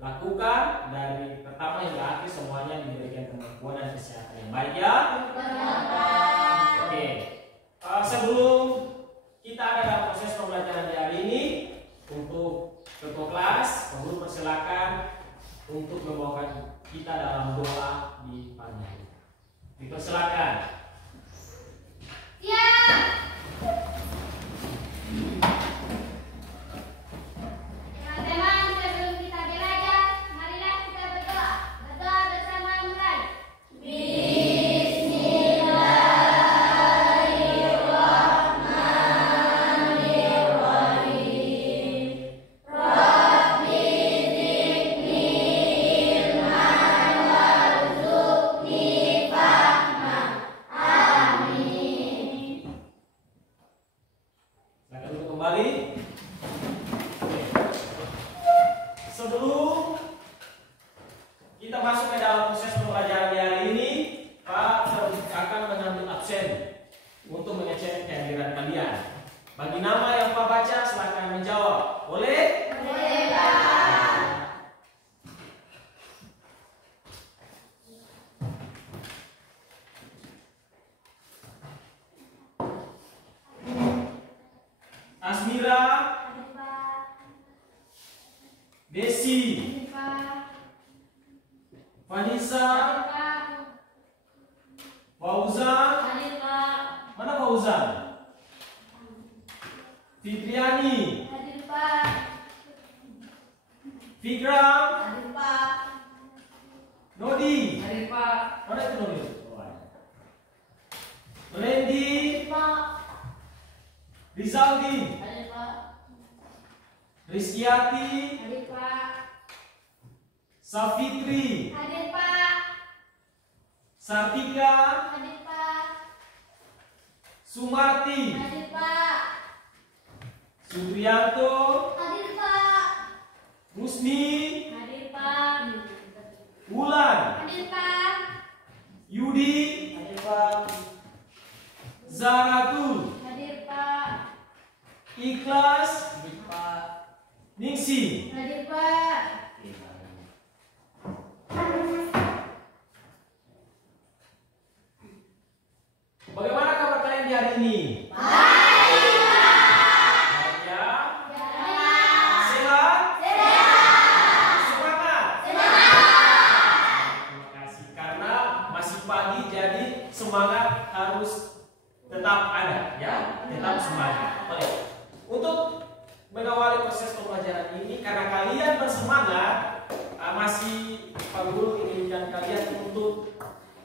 lakukan dari pertama hingga akhir semuanya diberikan kemampuan dan kesehatan yang baik ya. Oke. Sebelum kita ada dalam proses pembelajaran di hari ini, untuk ketua kelas, guru persilakan untuk membawakan kita dalam doa di pagi hari. Dipersilakan. Ya. Teman-teman, sebelum kita belajar, marilah kita berdoa. Berdoa bersama mulai. Sebelum kita masuk ke dalam proses pembelajaran di hari ini, Pak akan mengambil absen untuk mengecek kehadiran kalian. Bagi nama yang Pak baca, silakan menjawab. Boleh? Boleh, Pak. Asmira, Desi, Vanessa, Fauzan, mana Fauzan? Fitriani, Fikram, Nodi, mana itu Nodi? Randy, Rizaldi, Rizkyati, Safitri, Sartika, Sumarti, Supriyanto, Rusni, Wulan, Yudi, Zaratul, Ikhlas, Ningsi. Bagaimana kabar kalian di hari ini? Baik ya? Sehat? Semangat? Terima kasih, karena masih pagi jadi semangat harus tetap ada ya, tetap semangat. Baik. Untuk mengawali proses pembelajaran ini, karena kalian bersemangat, masih Pak Guru inginkan kalian untuk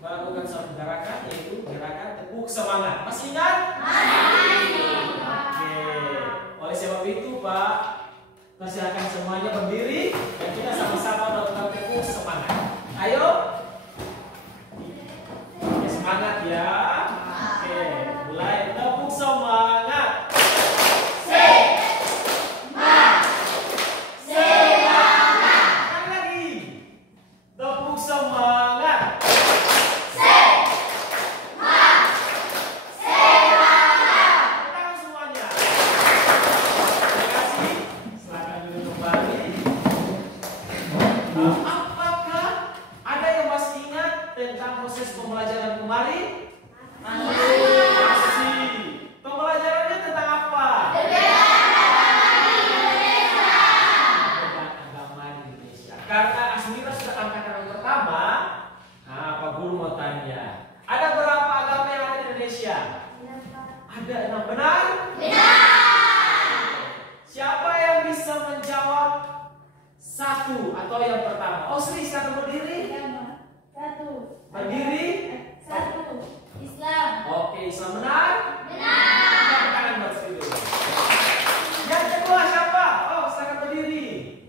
melakukan satu gerakan, yaitu gerakan tepuk semangat. Masih ingat? Masih. Oke. Oleh sebab itu Pak, persilakan semuanya berdiri dan kita sama-sama melakukan tepuk semangat. Ayo. Oke, semangat ya. Oke, mulai tepuk semangat. Apakah ada yang masih ingat tentang proses pembelajaran kemarin? Masih. Pembelajarannya tentang apa? Agama Indonesia. Karena Asmira sudah angkatan yang pertama, Pak Guru mau tanya, ada berapa agama yang ada di Indonesia? Ada 6, benar? Siapa yang bisa menjawab satu atau yang pertama? Oh, Sri, silakan berdiri. Berdiri. Islam. Oke, Islam benar? Benar. Tepuk tangan buat Sri dulu. Yang kedua siapa? Oh, silakan berdiri.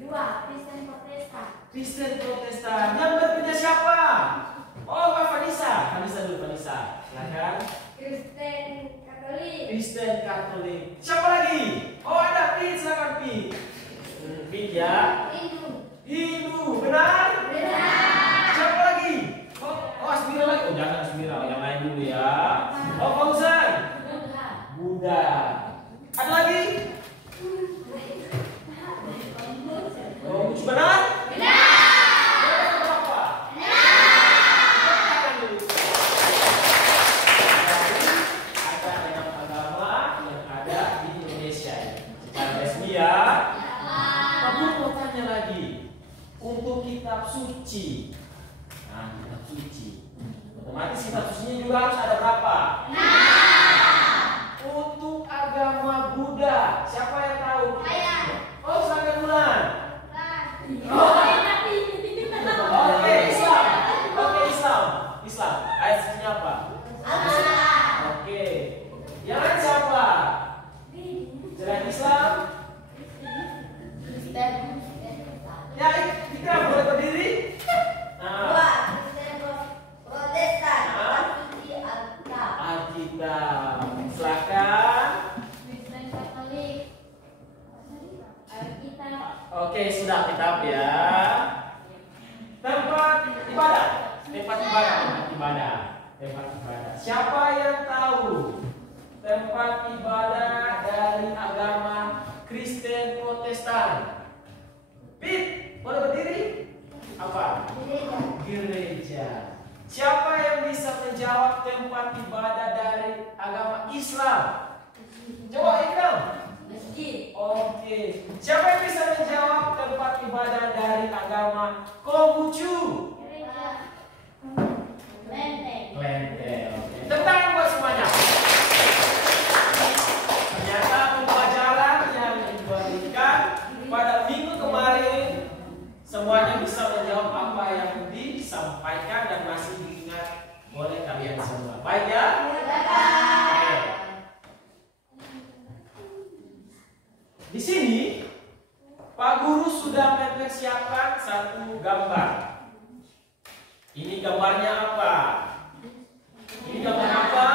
2. Kristen Protestan. Kristen Protestan. Yang berikutnya siapa? Oh, Pak Vanessa. Vanessa dulu, Vanessa. Silakan. Kristen Katolik. Kristen Katolik. Siapa lagi? Oh, ada Pi, silakan Pi. Pi ya. Hindu, benar? Benar. Siapa lagi? Oh, Asmira lagi. Oh, jangan Asmira, yang lain dulu ya. Oh, Fauzan. Buddha. Ada lagi? Oh, benar? tanya lagi. Untuk kitab suci. Nah, kitab suci. Otomatis kitab sucinya juga harus ada berapa? 6. Untuk agama Buddha, siapa yang tahu? Saya. Oh, sangat bulan. Oke, Islam. Islam. Ayat sucinya apa? Oke. Yang lain siapa? Selain Islam? Ya, kita boleh berdiri. Alkitab. Silakan. Oke, sudah kitab ya. Tempat ibadah. Siapa yang tahu tempat ibadah dari agama Kristen Protestan? Pit, boleh berdiri? Apa? Gereja. Siapa yang bisa menjawab tempat ibadah dari agama Islam? Coba Ikram. Oke. Siapa yang bisa menjawab tempat ibadah dari agama Konghucu? Klenteng. Oke. Tepuk tangan buat semuanya. Ternyata pembelajaran yang diberikan pada minggu kemarin semuanya bisa menjawab apa yang disampaikan dan masih diingat oleh kalian semua. Baik ya? Oke. Di sini Pak Guru sudah mempersiapkan satu gambar. Ini gambarnya apa? Ini gambar apa?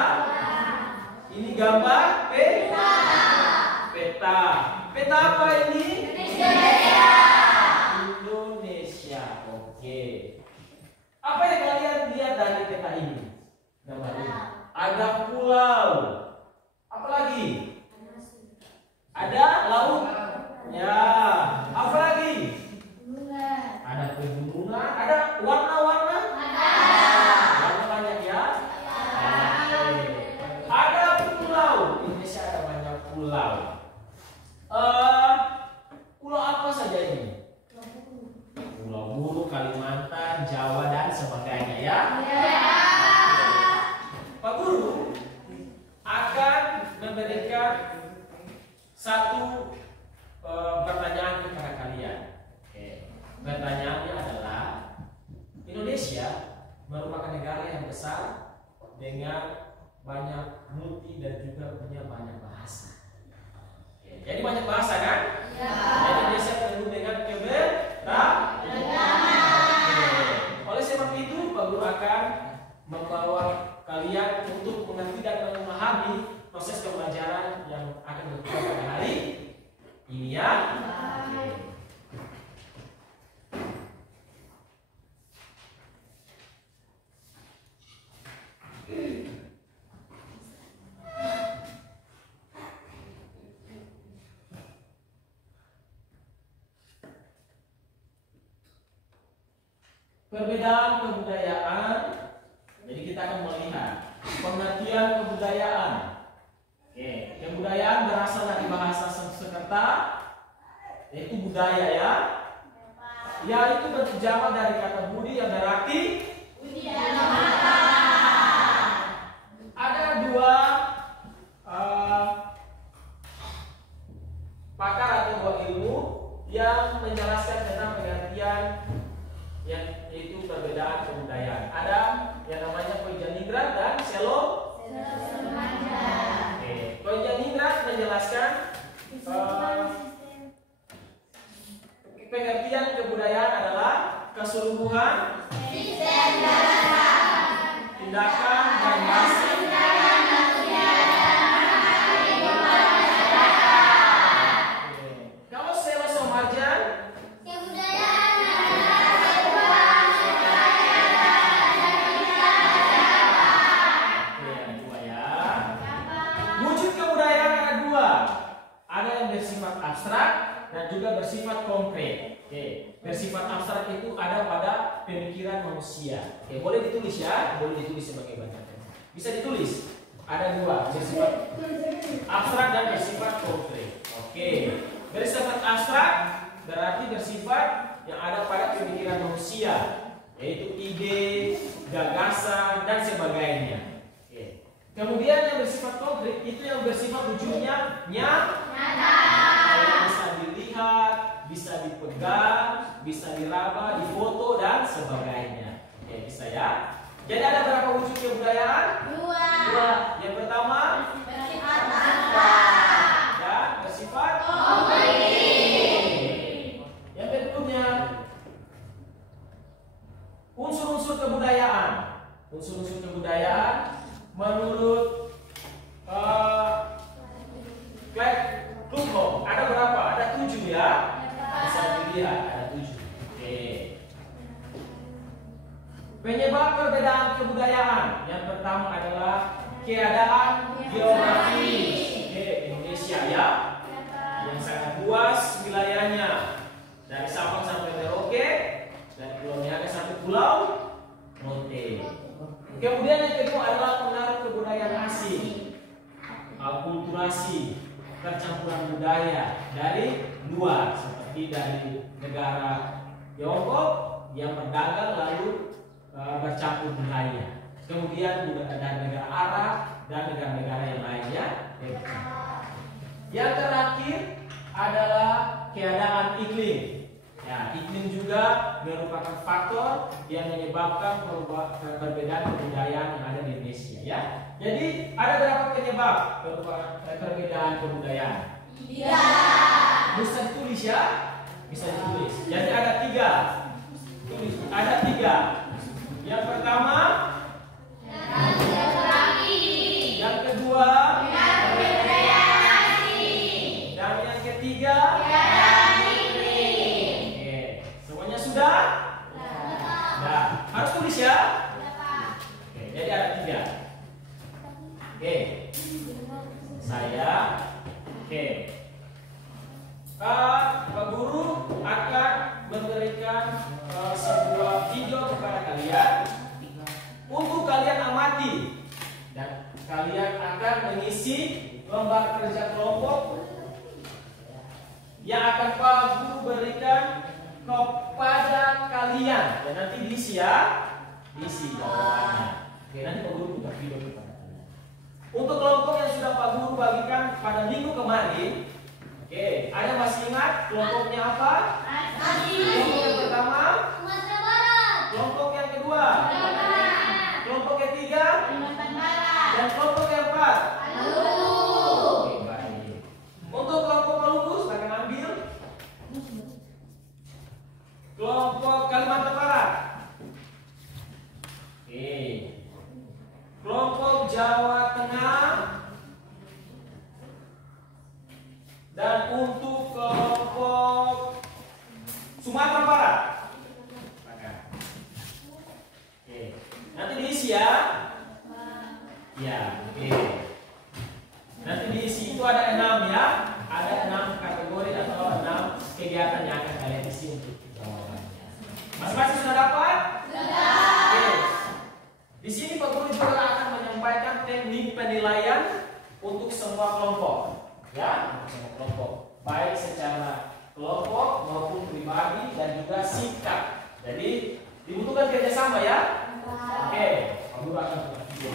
Ini gambar peta. Peta apa ini? Indonesia. Oke. Apa yang kalian lihat dari peta ini? Gambar ini. Ada pulau. Apa lagi? Ada laut. Ya. Apa lagi? Ada pegunungan. Ada warna-warna. Warna banyak ya. Ada pulau. Indonesia ada banyak pulau. Pulau apa saja ini? Pulau Buru, Kalimantan, Jawa dan sebagainya ya. Pak Guru akan memberikan satu pertanyaan kepada kalian. Pertanyaannya adalah, Indonesia merupakan negara yang besar dengan banyak multi dan juga punya banyak bahasa. Jadi banyak bahasa kan? Jadi Indonesia penuh dengan keberagaman. Oleh sebab itu, Pak Guru akan membawa kalian untuk mengerti dan memahami proses pembelajaran yang akan dilakukan pada hari ini ya. Perbedaan kebudayaan. Jadi kita akan melihat pengertian kebudayaan. Oke, kebudayaan berasal dari bahasa Sanskerta, yaitu budaya ya. Yaitu berjamak dari kata budi yang berarti ada dua pakar atau dua ilmu yang menjelaskan tentang pengertian yang itu perbedaan kebudayaan. Ada yang namanya Koijaningrat dan Selo. Koijaningrat menjelaskan pengertian kebudayaan adalah keseluruhan tindakan dan hasil kalau Selo Somarjan bersifat abstrak dan juga bersifat konkret. Bersifat abstrak itu ada pada pemikiran manusia. Boleh ditulis ya, boleh ditulis sebagai bacaan. Bisa ditulis. Ada dua, bersifat abstrak dan bersifat konkret. Bersifat abstrak berarti bersifat yang ada pada pemikiran manusia, yaitu ide, gagasan, dan sebagainya. Kemudian yang bersifat konkret itu yang bersifat wujudnya nyata, bisa dilihat, bisa dipegang, bisa diraba, difoto, dan sebagainya. Bisa ya. Jadi ada berapa wujud kebudayaan? Dua. Yang pertama bersifat nyata dan bersifat konkret. Yang berikutnya unsur-unsur kebudayaan. Unsur-unsur kebudayaan menurut Klukhoff ada berapa? Ada 7 ya. Bisa dilihat ada 7. Penyebab perbedaan kebudayaan. Yang pertama adalah keadaan geografis. Indonesia ya, yang sangat luas wilayahnya, dari Sabang sampai Merauke, dari Pulau Niaga sampai Pulau Rote. Kemudian yang kedua adalah pengaruh kebudayaan asing, akulturasi, percampuran budaya dari luar, seperti dari negara Tiongkok yang berdagang lalu bercampur budaya. Kemudian dari negara Arab dan negara-negara yang lainnya. Yang terakhir adalah keadaan iklim. Ya, iklim juga merupakan faktor yang menyebabkan perbedaan kebudayaan yang ada di Indonesia. Ya, jadi ada berapa penyebab perbedaan kebudayaan? Iya. Bisa ditulis ya? Bisa ditulis. Jadi ada 3. Ada 3. Yang pertama yang kedua dan yang ketiga. Semuanya sudah? Nah, harus tulis ya. Jadi ada 3. Saya Pak Guru akan memberikan sebuah video kepada kalian untuk kalian amati, dan kalian akan mengisi lembar kerja kelompok yang akan Pak Guru berikan kepada kalian, dan nanti diisi ya, diisi jawabannya. Nanti Pak Guru buka video kepada kalian. Untuk kelompok yang sudah Pak Guru bagikan pada minggu kemarin, ada masih ingat kelompoknya apa? Kelompok yang pertama, kelompok yang kedua, kelompok ketiga, dan kelompok yang keempat. Baik. Untuk kelompok Maluku, silakan ambil. Kelompok Kalimantan Barat. Kelompok Jawa Tengah. Dan untuk kelompok Sumatera Barat. Nanti diisi ya. Ya, nanti diisi itu ada 6 ya. Ada 6 kategori atau 6 kegiatan yang akan kalian isi untuk jawabannya. Masing-masing sudah dapat? Sudah. Di sini Pak Guru juga akan menyampaikan teknik penilaian untuk semua kelompok. Ya, semua kelompok, baik secara kelompok maupun pribadi dan juga sikap. Jadi dibutuhkan kerjasama ya. Pak Guru akan buka video.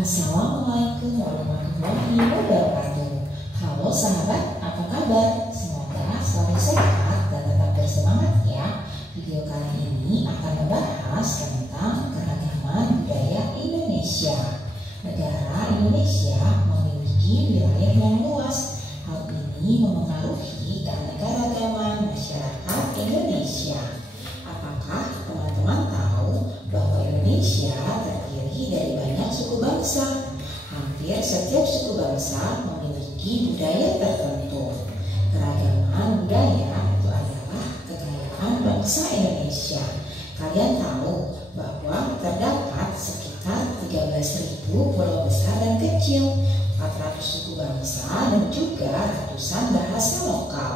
Assalamualaikum warahmatullahi wabarakatuh. Halo sahabat, apa kabar? Semoga selalu sehat dan tetap bersemangat ya. Video kali ini akan membahas tentang keragaman budaya Indonesia. Negara Indonesia memiliki wilayah yang luas. Hal ini mempengaruhi keanekaragaman masyarakat terakhir, setiap suku bangsa memiliki budaya tertentu. Keragaman budaya itu adalah kekayaan bangsa Indonesia. Kalian tahu bahwa terdapat sekitar 13.000 pulau besar dan kecil, 400 suku bangsa, dan juga ratusan bahasa lokal.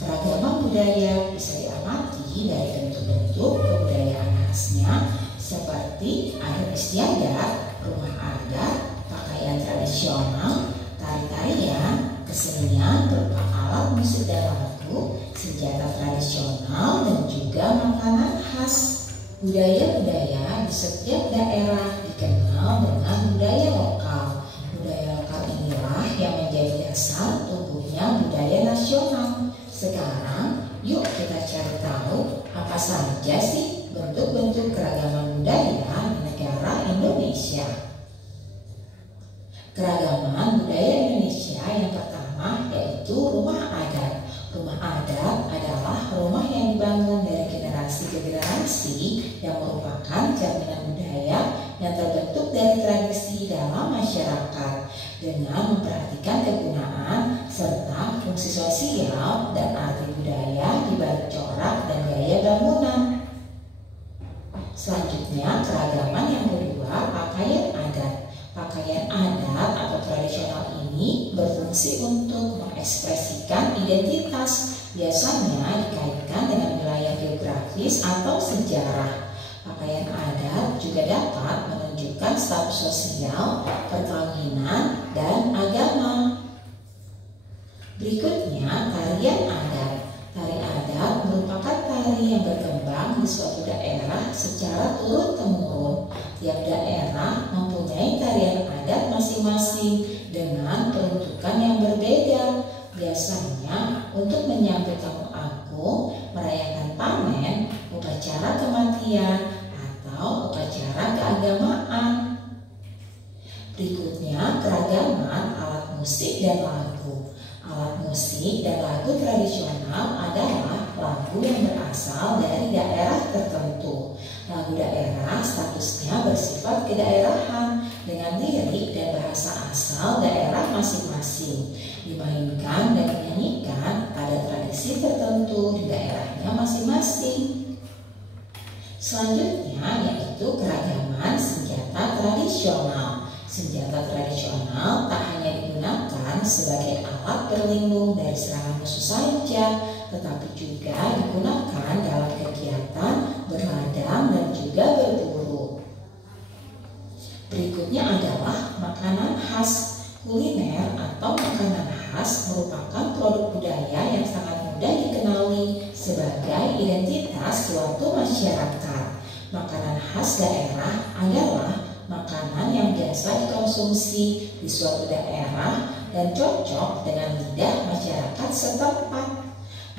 Keragaman budaya bisa diamati dari bentuk-bentuk kebudayaan khasnya seperti adat istiadat, rumah adat, pakaian tradisional, tari-tarian, kesenian berupa alat musik dan lagu, senjata tradisional, dan juga makanan khas. Budaya-budaya di setiap daerah dikenal dengan budaya lokal. Budaya lokal inilah yang menjadi dasar tumbuhnya budaya nasional. Sekarang, yuk kita cari tahu apa saja sih bentuk-bentuk keragaman budaya di negara Indonesia. Keragaman budaya Indonesia yang pertama yaitu rumah adat. Rumah adat adalah rumah yang dibangun dari generasi ke generasi yang merupakan cerminan budaya yang terbentuk dari tradisi dalam masyarakat dengan memperhatikan kegunaan serta fungsi sosial dan arti budaya di balik corak dan gaya bangunan. Selanjutnya, keragaman yang kedua, pakaian adat. Pakaian adat atau tradisional ini berfungsi untuk mengekspresikan identitas, biasanya dikaitkan dengan wilayah geografis atau sejarah. Pakaian adat juga dapat menunjukkan status sosial, perkawinan, dan agama. Berikutnya, tarian adat. Tari adat merupakan tari yang berkembang di suatu daerah secara turun-temurun. Tiap daerah mempunyai tarian adat masing-masing dengan peruntukan yang berbeda. Biasanya untuk menyambut tamu agung, merayakan panen, upacara kematian, atau upacara keagamaan. Berikutnya, keragaman alat musik dan lagu. Alat musik dan lagu tradisional adalah lagu yang berasal dari daerah tertentu. Lagu daerah statusnya bersifat kedaerahan dengan lirik dan bahasa asal daerah masing-masing, dimainkan dan dinyanyikan pada tradisi tertentu di daerahnya masing-masing. Selanjutnya yaitu keragaman senjata tradisional. Senjata tradisional tak hanya digunakan sebagai alat berlindung dari serangan musuh saja, tetapi juga digunakan dalam kegiatan berladang dan juga berburu. Berikutnya adalah makanan khas. Kuliner atau makanan khas merupakan produk budaya yang sangat mudah dikenali sebagai identitas suatu masyarakat. Makanan khas daerah adalah makanan yang biasa dikonsumsi di suatu daerah dan cocok dengan lidah masyarakat setempat.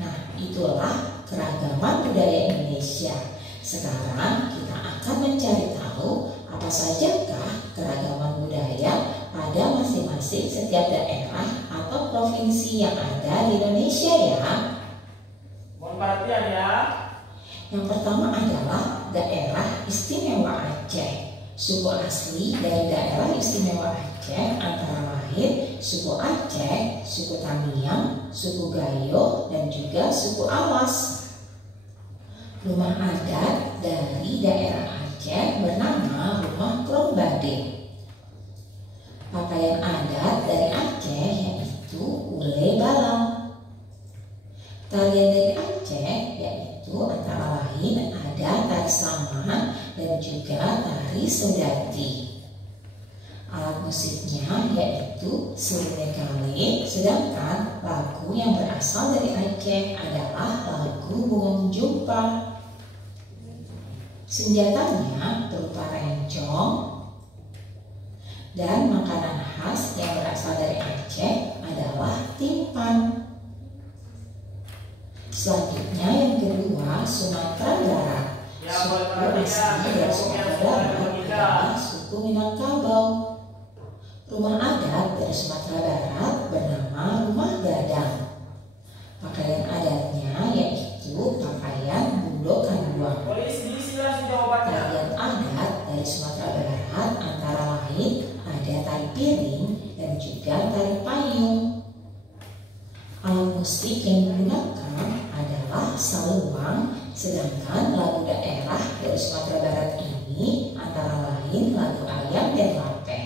Nah, itulah keragaman budaya Indonesia. Sekarang kita akan mencari tahu apa sajakah keragaman budaya pada masing-masing setiap daerah atau provinsi yang ada di Indonesia ya. Mohon perhatian ya. Yang pertama adalah daerah istimewa Aceh. Suku asli dari daerah istimewa Aceh antara lain suku Aceh, suku Tamiang, suku Gayo, dan juga suku Awas. Rumah adat dari daerah Aceh bernama Rumah Krombade. Pakaian adat dari Aceh yaitu ule balang. Tarian dari Aceh yaitu antara lain ada tari saman dan juga tari sodati. Alat musiknya yaitu Surinekale, sedangkan lagu yang berasal dari Aceh adalah lagu Bunga Jumpa. Senjatanya berupa rencong, dan makanan khas yang berasal dari Aceh adalah timpan. Selanjutnya yang kedua, Sumatera Barat. Suku asli dari Sumatera Barat adalah suku Minangkabau. Rumah adat dari Sumatera Barat bernama Rumah Gadang. Pakaian adatnya yaitu pakaian bundo kanduang. Tarian adat dari Sumatera Barat antara lain ada tari piring, beruang, sedangkan lagu daerah dari Sumatera Barat ini antara lain lagu Ayam dan Lape.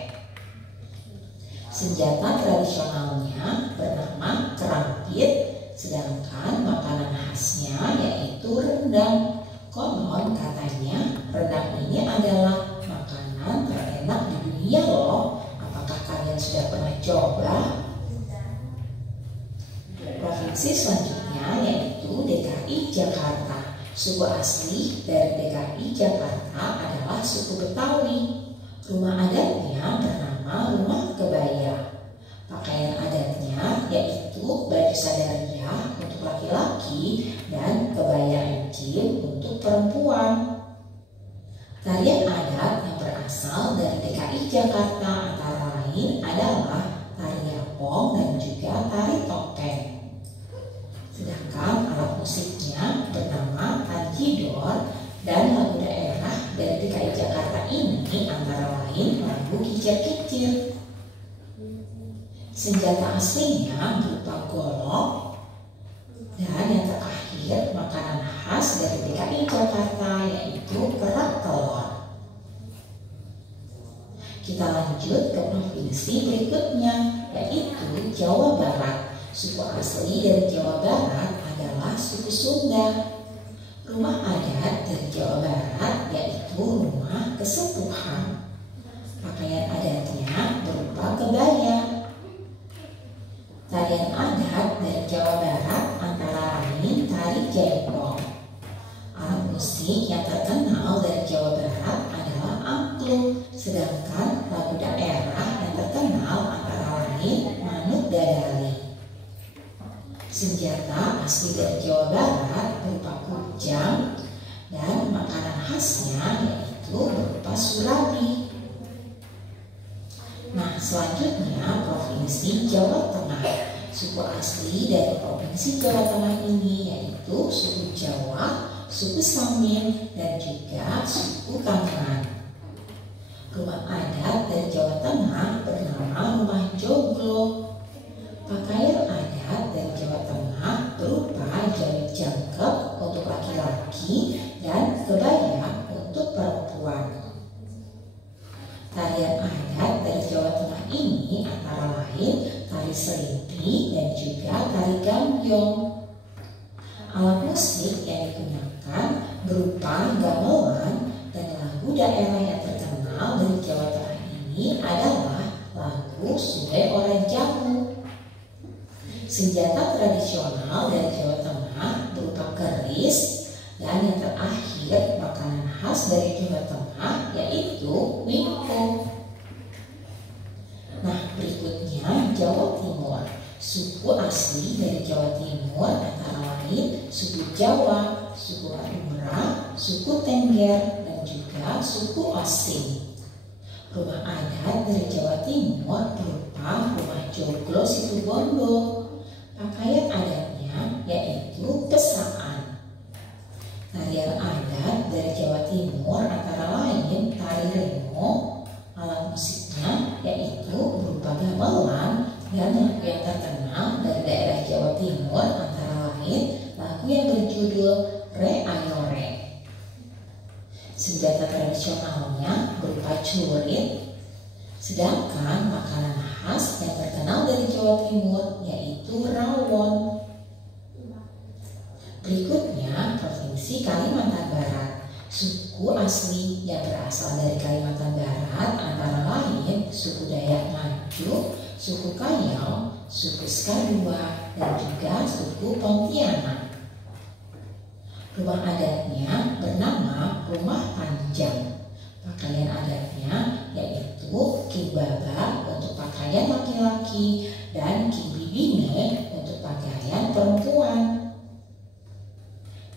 Senjata tradisionalnya bernama kerampit, sedangkan makanan khasnya yaitu rendang. Konon katanya rendang ini adalah makanan terenak di dunia loh. Apakah kalian sudah pernah coba? Provinsi selanjutnya yaitu DKI Jakarta. Suku asli dari DKI Jakarta adalah suku Betawi. Rumah adatnya bernama Rumah Kebaya. Pakaian adatnya yaitu baju sadaria untuk laki-laki dan kebaya encim untuk perempuan. Tarian adat yang berasal dari DKI Jakarta antara lain adalah tari yapong dan juga tari topeng. Sedangkan alat musiknya bernama tanjidor dan lagu daerah dari DKI Jakarta ini antara lain lagu Kicir-Kicir. Senjata aslinya berupa golok, dan yang terakhir makanan khas dari DKI Jakarta yaitu kerak telur. Kita lanjut ke provinsi berikutnya yaitu Jawa Barat. Suku asli dari Jawa Barat adalah suku Sunda. Rumah adat dari Jawa Barat yaitu rumah kesepuhan. Pakaian adatnya berupa kebaya. Tarian adat dari Jawa Barat antara lain tari jaipong. Alat musik yang terkenal dari Jawa Barat adalah angklung, sedangkan lagu daerah yang terkenal antara lain manuk dadali. Senjata asli dari Jawa Barat berupa kujang dan makanan khasnya yaitu berupa surabi. Nah, selanjutnya Provinsi Jawa Tengah. Suku asli dari Provinsi Jawa Tengah ini yaitu suku Jawa, suku Samin, dan juga suku Kangeran. Rumah adat dari Jawa Tengah bernama Rumah Joglo. Pakaian adat dari Jawa Tengah berupa jawit jangkep untuk laki-laki dan kebaya untuk perempuan. Tarian adat dari Jawa Tengah ini antara lain tari serimpi dan juga tari gambyong. Alat musik yang digunakan berupa gamelan, dan lagu daerah yang terkenal dari Jawa Tengah ini adalah lagu Sule Orang Jamu. Senjata tradisional dari Jawa Tengah berupa keris, dan yang terakhir makanan khas dari Jawa Tengah yaitu wingko. Nah, berikutnya Jawa Timur. Suku asli dari Jawa Timur antara lain suku Jawa, suku Madura, suku Tengger, dan juga suku Osing. Rumah adat dari Jawa Timur berupa Rumah Joglo Situbondo. Pakaian adatnya yaitu pesaan. Tarian adat dari Jawa Timur antara lain tari remo. Alat musiknya yaitu berupa gamelan, dan lagu yang terkenal dari daerah Jawa Timur antara lain lagu yang berjudul Re Ayo Re. Senjata tradisionalnya berupa celurit, sedangkan makanan khas yang terkenal dari Jawa Timur yaitu rawon. Berikutnya Provinsi Kalimantan Barat. Suku asli yang berasal dari Kalimantan Barat antara lain suku Dayak Ngaju, suku Kayau, suku Skadua, dan juga suku Pontianak. Rumah adatnya bernama Rumah Panjang. Pakaian adatnya yaitu kimbaba untuk pakaian laki-laki dan kimbibine untuk pakaian perempuan.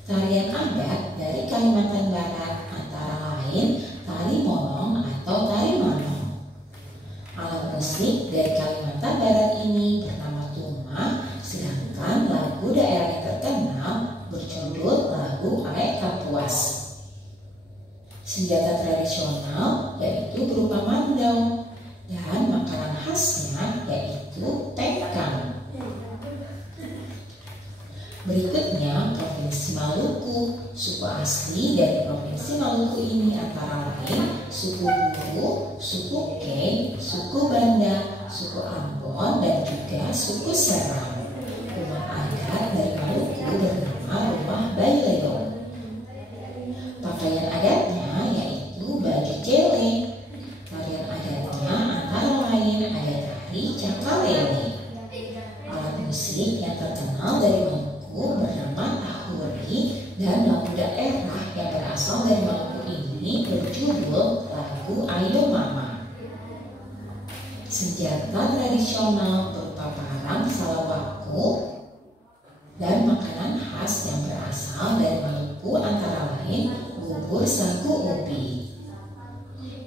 Tarian adat dari Kalimantan Barat antara lain tari monong atau tari manong. Alat musik dari Kalimantan Barat ini bernama tuma, sedangkan lagu daerah yang terkenal berjudul lagu Alek Kapuas. Senjata tradisional yaitu berupa mandau, dan makanan khasnya yaitu tengkang. Berikutnya Provinsi Maluku. Suku asli dari Provinsi Maluku ini antara lain suku Buru, suku Kei, suku Banda, suku Ambon, dan juga suku Seram. Rumah adat dari Maluku bernama Rumah Baileo. Pakaian adatnya yaitu baju jele. Tarian adatnya antara lain ada tari cakalele. Alat musik yang terkenal dari Maluku bernama tahuri, dan lagu daerah yang berasal dari Maluku ini berjudul lagu Ayo Mama. Senjata tradisional berupa parang salawaku dan makanan khas yang berasal dari Maluku antara lain bubur sagu ubi.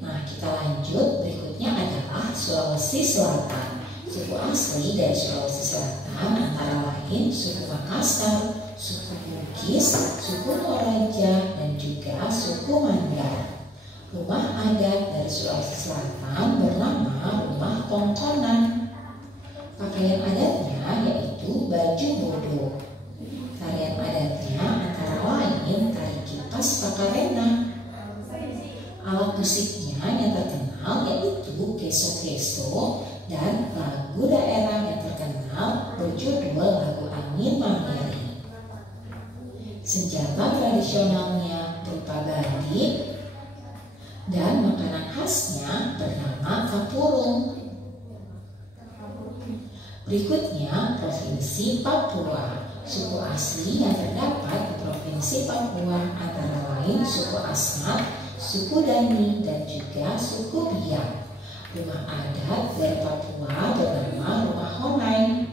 Nah, kita lanjut. Berikutnya adalah Sulawesi Selatan. Suku asli dari Sulawesi Selatan antara lain suku Makassar, suku Bugis, suku Toraja, dan juga suku Mandar. Rumah adat dari Sulawesi Selatan bernama Rumah Tongkonan. Pakaian adatnya yaitu baju bodo. Tarian adatnya antara lain tari kipas pakarena. Alat musiknya yang terkenal yaitu keso-keso, dan lagu daerah yang terkenal berjudul lagu Angin Mamiri. Senjata tradisionalnya berupa badik, dan makanan khasnya bernama kapurung. Berikutnya Provinsi Papua. Suku asli yang terdapat di Provinsi Papua antara lain suku Asmat, suku Dani, dan juga suku Biak. Rumah adat dari Papua bernama Rumah Honai.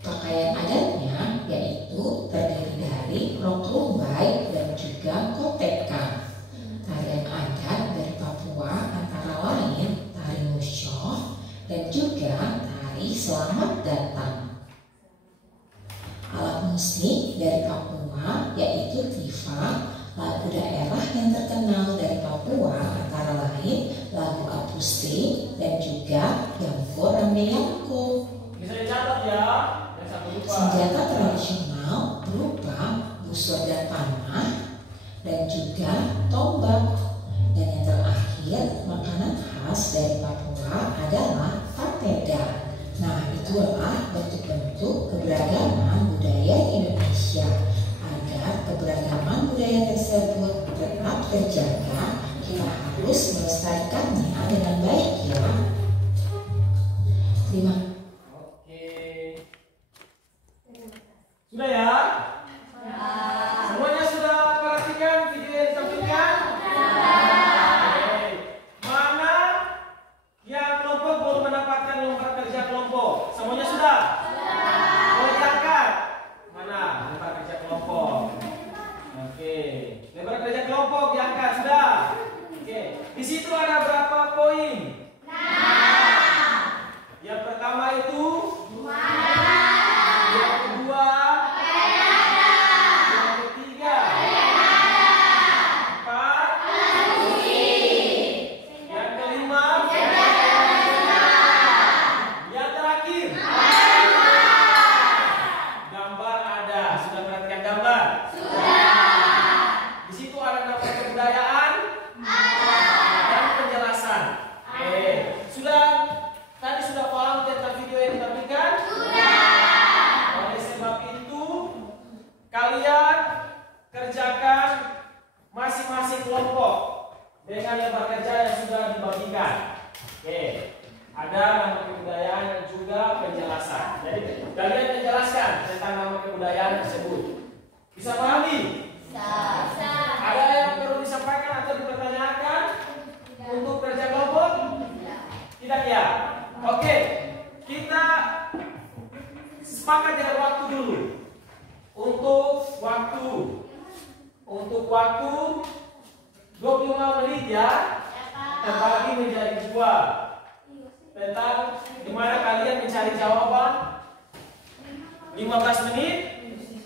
Pakaian adatnya yaitu terdiri dari rok rumbai dan juga koteka. Tarian adat dari Papua antara lain tari musyoh dan juga tari selamat datang. Alat musik dari Papua yaitu tifa. Lagu daerah yang terkenal dari Papua antara lain lagu Apuste dan juga Yangko Rambe Yangko. Bisa dicatat ya, jangan sampai lupa. Senjata tradisional berupa busur dan panah dan juga tombak. Dan yang terakhir, makanan khas dari Papua adalah papeda. Nah, itulah bentuk-bentuk keberagaman budaya Indonesia. Agar keberagaman budaya tersebut tetap terjaga, kita harus melestarikannya dengan baik ya. Terima kasih. Oke. Sudah ya? Semuanya sudah perhatikan video yang ditampilkan? Oke. Mana yang kelompok baru mendapatkan lembar kerja kelompok? Semuanya sudah? Boleh diangkat? Mana lembar kerja kelompok? Oke. Lembar kerja kelompok diangkat sudah? Oke. Di situ ada berapa poin? Yang pertama itu yang kedua, yang ketiga, empat, yang kelima, yang terakhir, gambar ada. Sudah perhatikan gambar? Di situ ada nama kebudayaan dan penjelasan. Oke, tadi sudah paham tentang video yang ditampilkan? Oleh sebab itu, kalian kerjakan masing-masing kelompok dengan lembar kerja yang sudah dibagikan. Oke, ada nama kebudayaan dan juga penjelasan. Jadi kalian menjelaskan tentang nama kebudayaan tersebut. Bisa pahami? Ada yang perlu disampaikan atau dipertanyakan untuk kerja kelompok? Tidak ya? Oke, kita sepakat dengan waktu dulu. Untuk waktu 25 menit ya, terbagi menjadi 2. Tentang dimana kalian mencari jawaban 15 menit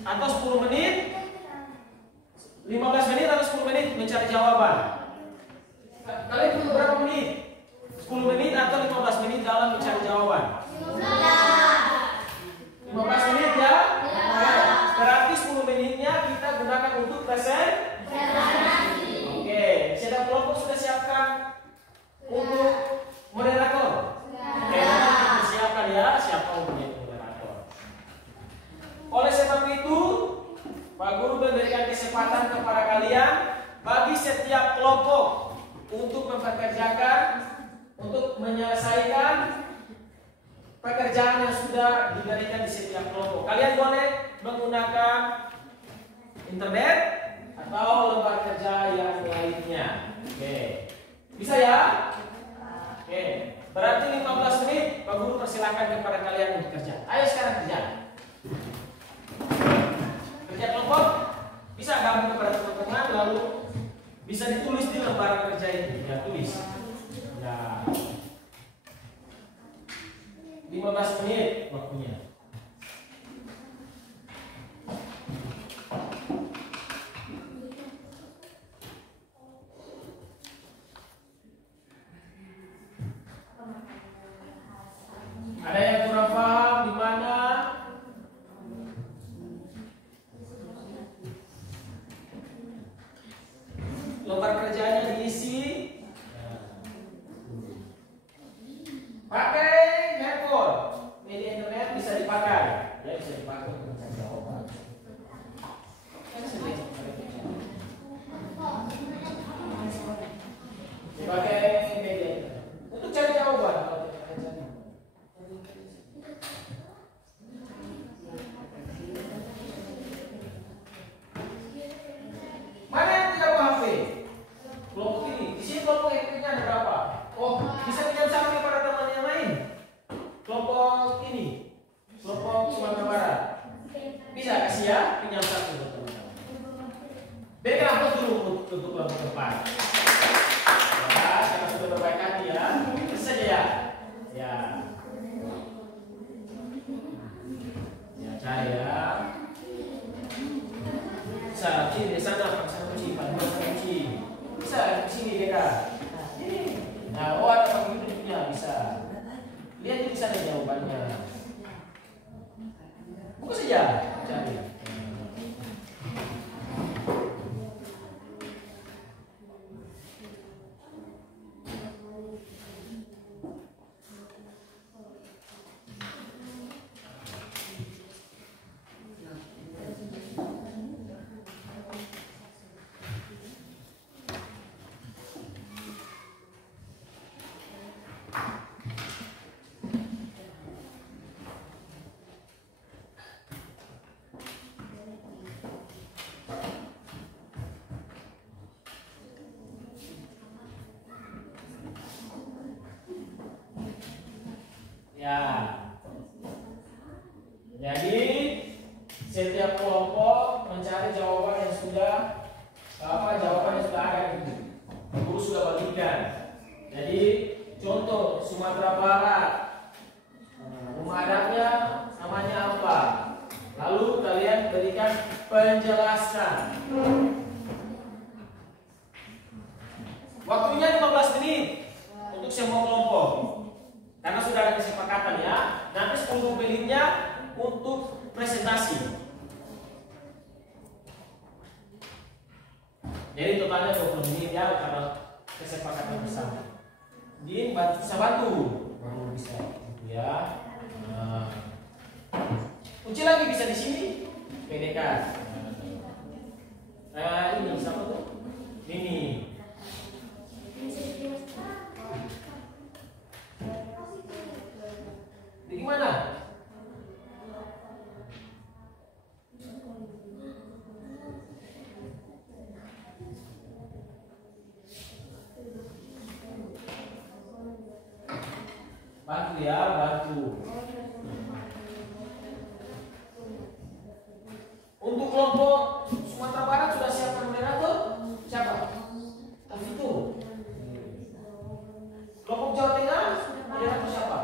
atau 10 menit. 15 menit atau 10 menit mencari jawaban. Kalian perlu berapa menit? 10 menit atau 15 menit dalam mencari jawaban? 15 menit ya? untuk presentasi. Oke, setiap kelompok sudah siapkan untuk moderator. Oke, siapkan ya, siapa untuk menjadi moderator. Oleh sebab itu, Pak Guru memberikan kesempatan kepada kalian bagi setiap kelompok untuk mempekerjakan, untuk menyelesaikan pekerjaan yang sudah diberikan di setiap kelompok. Kalian boleh menggunakan internet atau lembar kerja yang lainnya. Oke, bisa ya? Oke, berarti 15 menit Pak Guru persilakan kepada kalian untuk kerja. Ayo sekarang kerja. Kerja kelompok bisa gabung kepada teman-teman, lalu bisa ditulis di lembaran kerja ini. Ya, tulis. Ya. 15 menit waktunya. Ada yang kurang paham di mana? Lembar kerjanya diisi. Pakai handphone, media internet bisa dipakai, ya bisa dipakai untuk mencari jawaban. Dipakai media internet untuk cari jawaban. Mana yang tidak bawa HP? Kelompok ini, di sini kelompok HP-nya ada berapa? Oh, bisa pinjam satu kepada teman yang lain. Kelompok ini, kelompok Sumatera Barat, bisa kasih ya, pinjam satu untuk teman-teman. Berikan aplaus dulu untuk kelompok depan. Ya, karena sudah berbaik hati ya, bisa saja ya. Ya, ya cari ya. Bisa, sini di sana, paksa kunci, kunci. Bisa, di sini dekat. Nah, oh ada Pak Guru punya, bisa. Lihat itu sana jawabannya. Buka saja, cari. Ya. Jadi setiap kelompok mencari jawaban yang sudah jawaban yang sudah ada itu. Guru sudah bagikan. Jadi contoh Sumatera Barat, rumah adatnya namanya apa? Lalu kalian berikan penjelasan. Waktunya 15 menit untuk semua kelompok. Karena sudah ada kesepakatan ya. Nanti 10 menitnya untuk presentasi. Jadi totalnya 20 menit ya karena kesepakatan bersama. Din bisa bantu. Baru bisa gitu ya. Nah. Kunci lagi bisa di sini. PDK. Ini siapa tuh? Ini. Di mana? Bantu ya, bantu. Untuk kelompok Sumatera Barat sudah siapkan moderator? Siapa? Itu. Kelompok Jawa Tengah moderator siapa?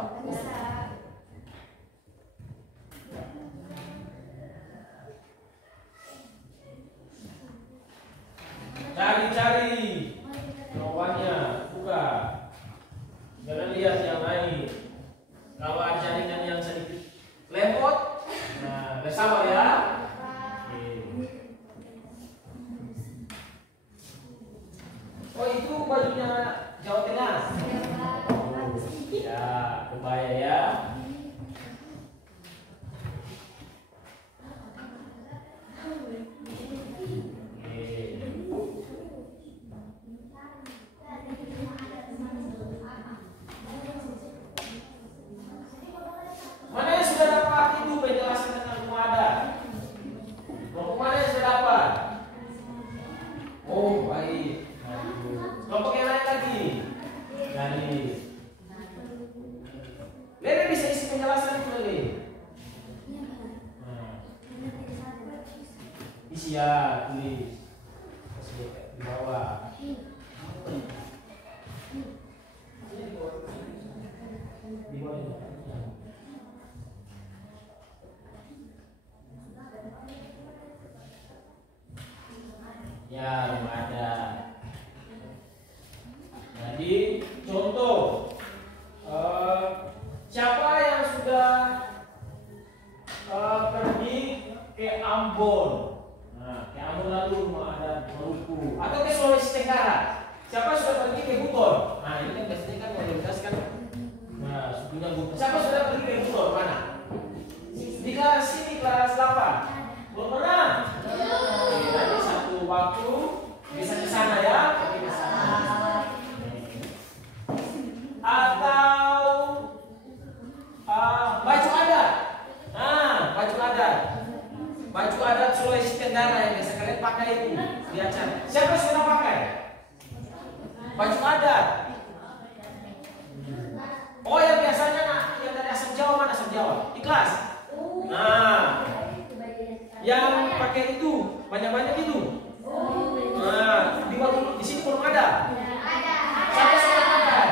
Cari jawabannya, buka. Jangan lihat yang lain. Kalau ada jaringan yang sedikit lemot, nah sabar ya. Oh itu bajunya Jawa Tengah. Ya, kebaya ya. Mana yang sudah dapat itu penjelasan tentang rumah adat? Kelompok mana yang sudah dapat? Oh baik. Kelompok yang lain lagi. Dari Lele bisa isi penjelasan itu Lele. Isi ya, tulis. Di bawah. Di bawah. Ya, rumah adat. Jadi contoh siapa yang sudah pergi ke Ambon, nah, ke Ambon lalu rumah adat Maluku, atau ke Sulawesi Tenggara, siapa sudah pergi ke Buton? Nah ini kan biasanya kan menjelaskan, nah sukunya Buton. Siapa sudah pergi ke Buton mana? Di kelas ini kelas 8. Belum pernah? Nanti satu waktu bisa ke sana ya, pergi ke sana. Atau baju adat. Nah, baju adat Sulawesi Tenggara yang biasa kalian pakai itu di acara. Siapa sudah pakai baju adat? Oh yang biasanya yang dari asal Jawa mana asal Jawa? Di kelas. Nah, yang pakai itu banyak-banyak itu. Nah, di sini belum ada. Siapa sudah pakai?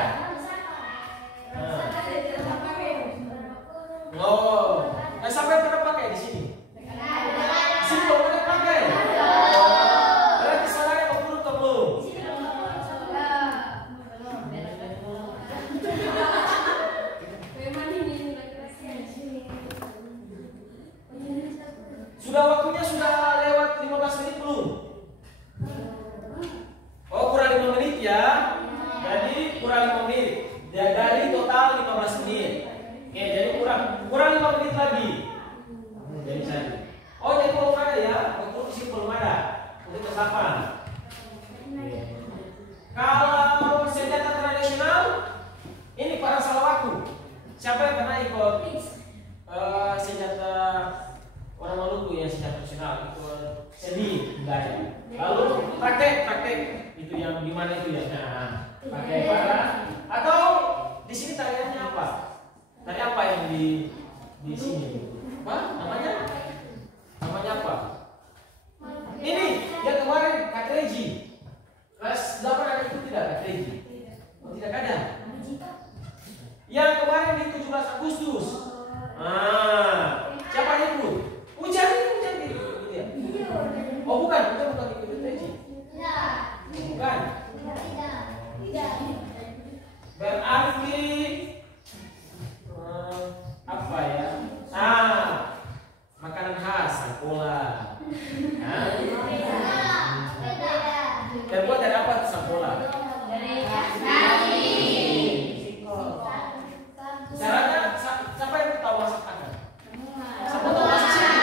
Oh, nah siapa yang pernah pakai di sini? Di sini belum pernah pakai. Berarti saudaranya mau turun ke belum? Sudah waktunya sudah lewat 15 menit belum? Oh kurang 5 menit ya. Jadi kurang 5 menit. Dari total 15 menit. Oke, jadi kurang 5 menit lagi. Jadi satu. Oh jadi belum ada ya? Waktu di sini belum ada. Untuk kesapan. Kalau senjata tradisional, ini para salawatu. Siapa yang pernah ikut senjata orang Maluku yang senjata tradisional? Ikut seni, enggak ya? Lalu praktek itu yang gimana itu ya? Nah, pakai para atau di sini tariannya apa? Tari apa yang di sini? Apa? Namanya apa? Ini yang kemarin Katreji. Kelas 8 ada itu tidak Katreji? Oh, tidak ada. Yang kemarin di 17 Agustus. Siapa yang ikut? Hujan gitu ya. Oh bukan ikut Katreji. Bukan. Berarti apa ya? Makanan khas Sapola. Terbuat dari apa Sapola? Dari nasi. Caranya siapa yang tahu masak akan? Siapa tahu masak sini?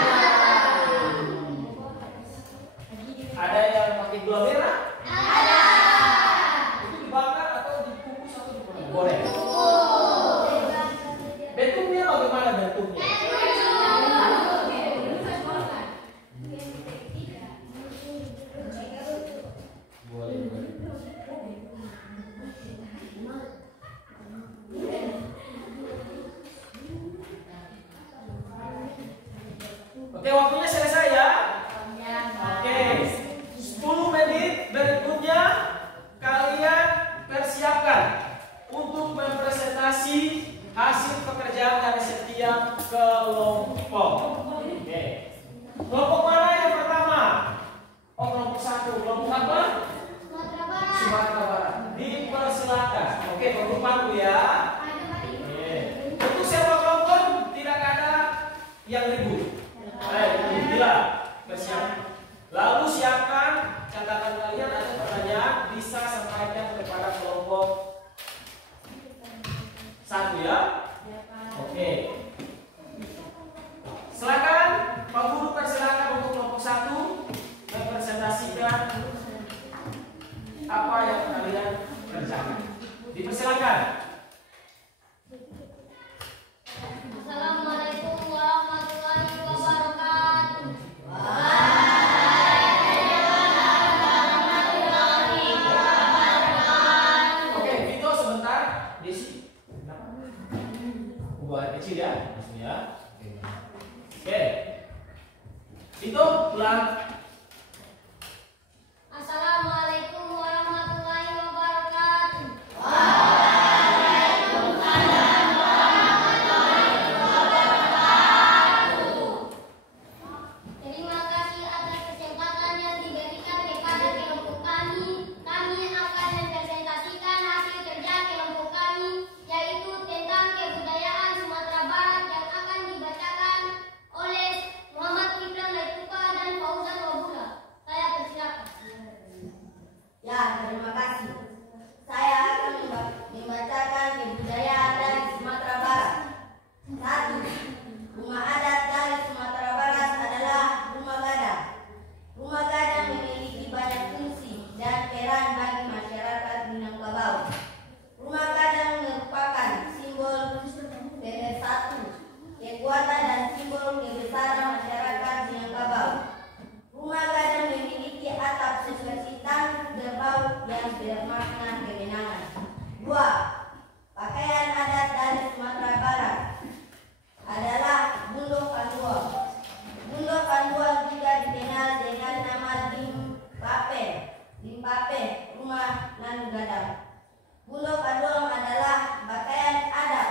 Ada yang pakai gula merah? Ada. Itu dibakar atau dikukus atau digoreng? Bentuknya bagaimana bentuknya? Oke, waktunya selesai ya. Oke, 10 menit berikutnya kalian persiapkan untuk mempresentasi hasil pekerjaan dari setiap kelompok. Oke, kelompok mana yang pertama? Oh, kelompok 1. Kelompok apa? Sumatera Barat. Dipersilakan. Oke, kelompok dulu ya. Oke. Untuk semua kelompok tidak ada yang ribut. Bila bersiap. Lalu siapkan catatan kalian ada pertanyaan bisa sampai apa yang kalian kerjakan. Dipersilakan. Assalamualaikum warahmatullahi wabarakatuh. Oke, Vito sebentar. Desi, kenapa? Buat kecil ya, maksudnya. Oke. Vito pulang. Assalamualaikum warahmatullahi wabarakatuh. Terima kasih atas kesempatan yang diberikan kepada kelompok kami. Kami akan mempresentasikan hasil kerja kelompok kami, yaitu tentang kebudayaan Sumatera Barat yang akan dibacakan oleh Muhammad Kiflan Laituka dan Fauzan Wabula. Saya persilakan. Ya, terima kasih. Saya akan membacakan kebudayaan dari Sumatera Barat. 1. Rumah adat dari Sumatera Barat adalah rumah gadang. Rumah gadang memiliki banyak fungsi dan peran bagi masyarakat Minangkabau. Rumah gadang merupakan simbol pemersatu, kekuatan dan simbol kebesaran masyarakat Minangkabau. Rumah gadang memiliki atap seperti tang berbau yang bermakna kemenangan. 2. Pakaian adat dari Sumatera Barat adalah bundo kanduang. Bundo kanduang juga dikenal dengan nama limpape, rumah nan gadang. Bundo kanduang adalah pakaian adat.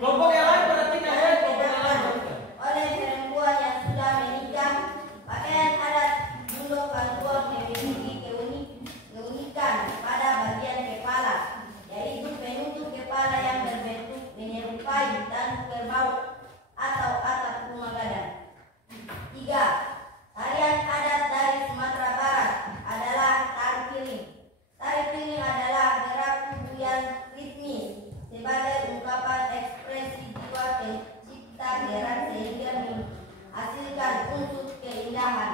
Kelompok yang lain perhatikan ya, kelompok yang lain. Oleh perempuan yang sudah menikah. Pakaian adat bundo kanduang memiliki keunikan pada bagian kepala, yaitu penutup kepala yang berbentuk menyerupai tanduk kerbau atau atap rumah gadang. 3. Tarian adat dari Sumatera Barat adalah tari piring. Tari piring adalah gerak tubuh yang ritmis sebagai ungkapan ekspresi jiwa pencipta gerak sehingga menghasilkan unsur keindahan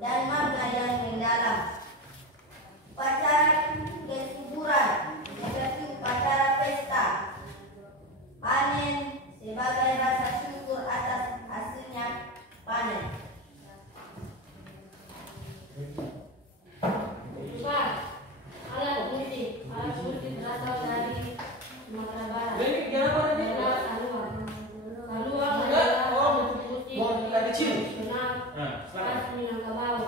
dan makna yang mendalam. Upacara kesuburan seperti upacara pesta panen sebagai rasa syukur atas hasilnya panen. 4. Alat musik. Alat musik berasal dari Sumatera Barat. Ini kenapa tadi? Adalah saluang. Saluang Enggak, adalah oh, musik buang kita kecil. tradisional Nah, silakan. khas Minangkabau.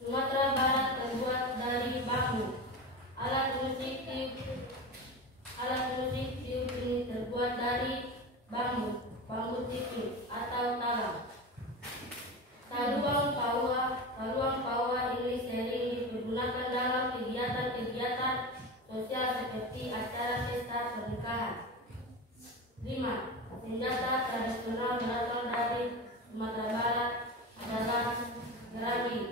Sumatera Barat terbuat dari bambu. Alat musik tiup ini terbuat dari bambu tipis atau talam. Saluang pawa ini sering dipergunakan dalam kegiatan-kegiatan sosial seperti acara pesta pernikahan. 5. Senjata tradisional berasal dari Sumatera Barat adalah gerabih.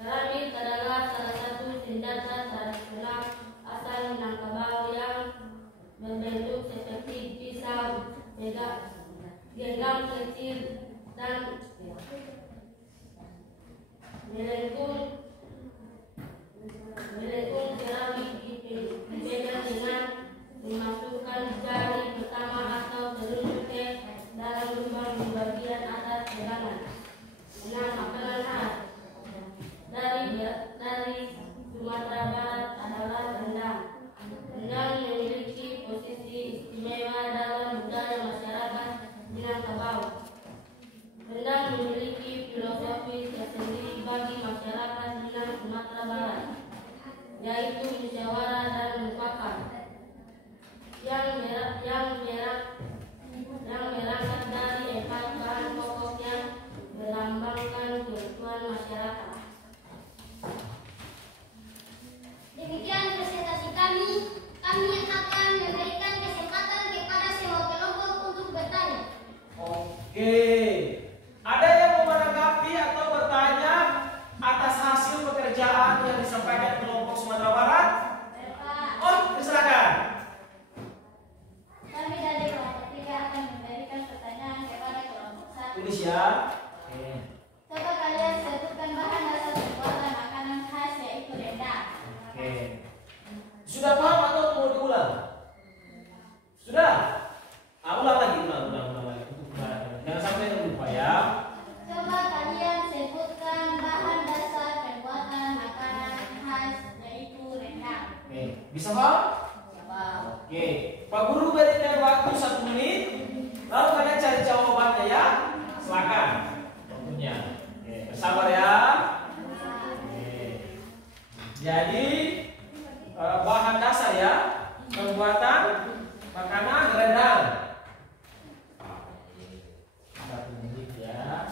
Gerabih adalah salah satu senjata tradisional asal Minangkabau yang berbentuk seperti pisau, genggam kecil, dan melengkung gerabih dipegang dengan memasukkan jari pertama atau telunjuk ke dalam lubang di bagian atas pegangan. 6. Makanan khas dari Sumatera Barat adalah rendang. Rendang memiliki posisi istimewa dalam budaya masyarakat Minangkabau. Rendang memiliki Bisa Pak? Ya, Pak. Oke, Pak Guru berikan waktu 1 menit. Lalu kalian cari jawabannya ya. Silakan. Waktunya. Oke, bersabar ya. Oke. Jadi bahan dasar ya pembuatan makanan rendang. 1 menit ya.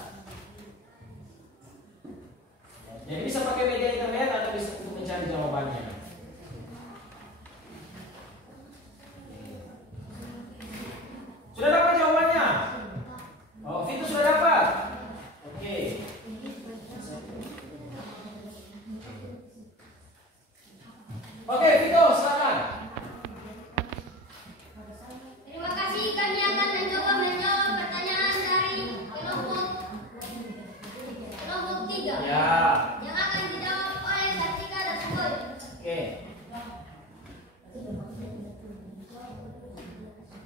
Jadi bisa pakai media internet atau bisa untuk mencari jawabannya. Sudah dapat jawabannya? Oh, Vito sudah dapat? Oke. Oke, Vito, silakan. Terima kasih, kami akan mencoba menjawab pertanyaan dari kelompok 3 Ya. yang akan dijawab oleh Sartika dan Boy. Oke.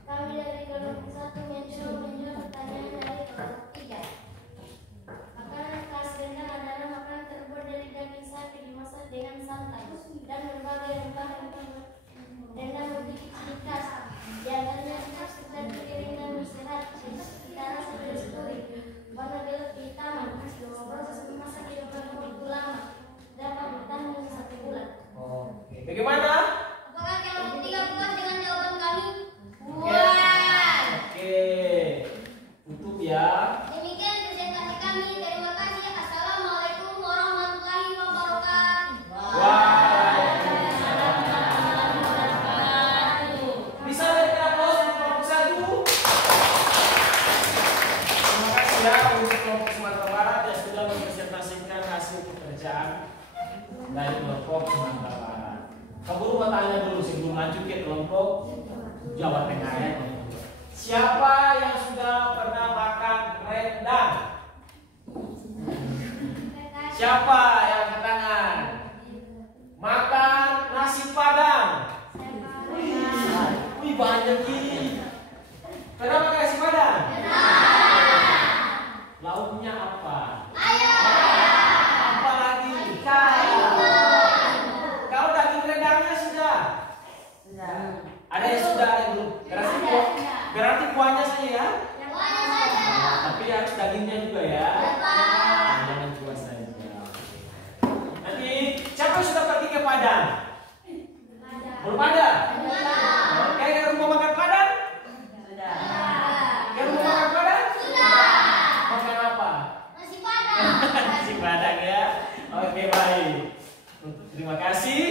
Kami dari kelompok 1 mencoba menjawab pertanyaan dari kelompok 3. Makanan khas rendang adalah makanan terbuat dari daging sapi dimasak dengan santan dan berbagai rempah-rempah. Rendang memiliki ciri khas, di antaranya tekstur kering dan berserat, cita rasa pedas gurih, warna gelap kehitaman. Proses memasak tidak perlu waktu lama, dapat bertahan hingga 1 bulan. Oke. Bagaimana? Apakah kelompok 3 puas dengan jawaban kami? Puas. Oke. Tutup ya. Demikian presentasi kami. Terima kasih. Assalamualaikum warahmatullahi wabarakatuh. Bisa berikan aplaus untuk kelompok 1. Terima kasih ya untuk kelompok Sumatera Barat yang sudah mempresentasikan hasil pekerjaan dari kelompok Sumatera Barat. Pak Guru mau tanya dulu sebelum lanjut ke kelompok Jawa Tengah ya. Siapa yang sudah pernah makan rendang? Siapa yang angkat tangan? Makan nasi padang? Wih banyak ini. Pernah makan nasi padang? Lauknya apa? Apa lagi? Kalau daging rendangnya sudah? Ada yang sudah, ada yang belum? Berarti kuahnya saja ya? Tapi harus dagingnya juga ya? Jangan kuah saja. Nanti siapa yang sudah pergi ke Padang? Belum ada? Kayak rumah makan Padang? Kayak rumah makan Padang? Makan apa? Nasi padang. Nasi Padang ya. Oke baik. Terima kasih.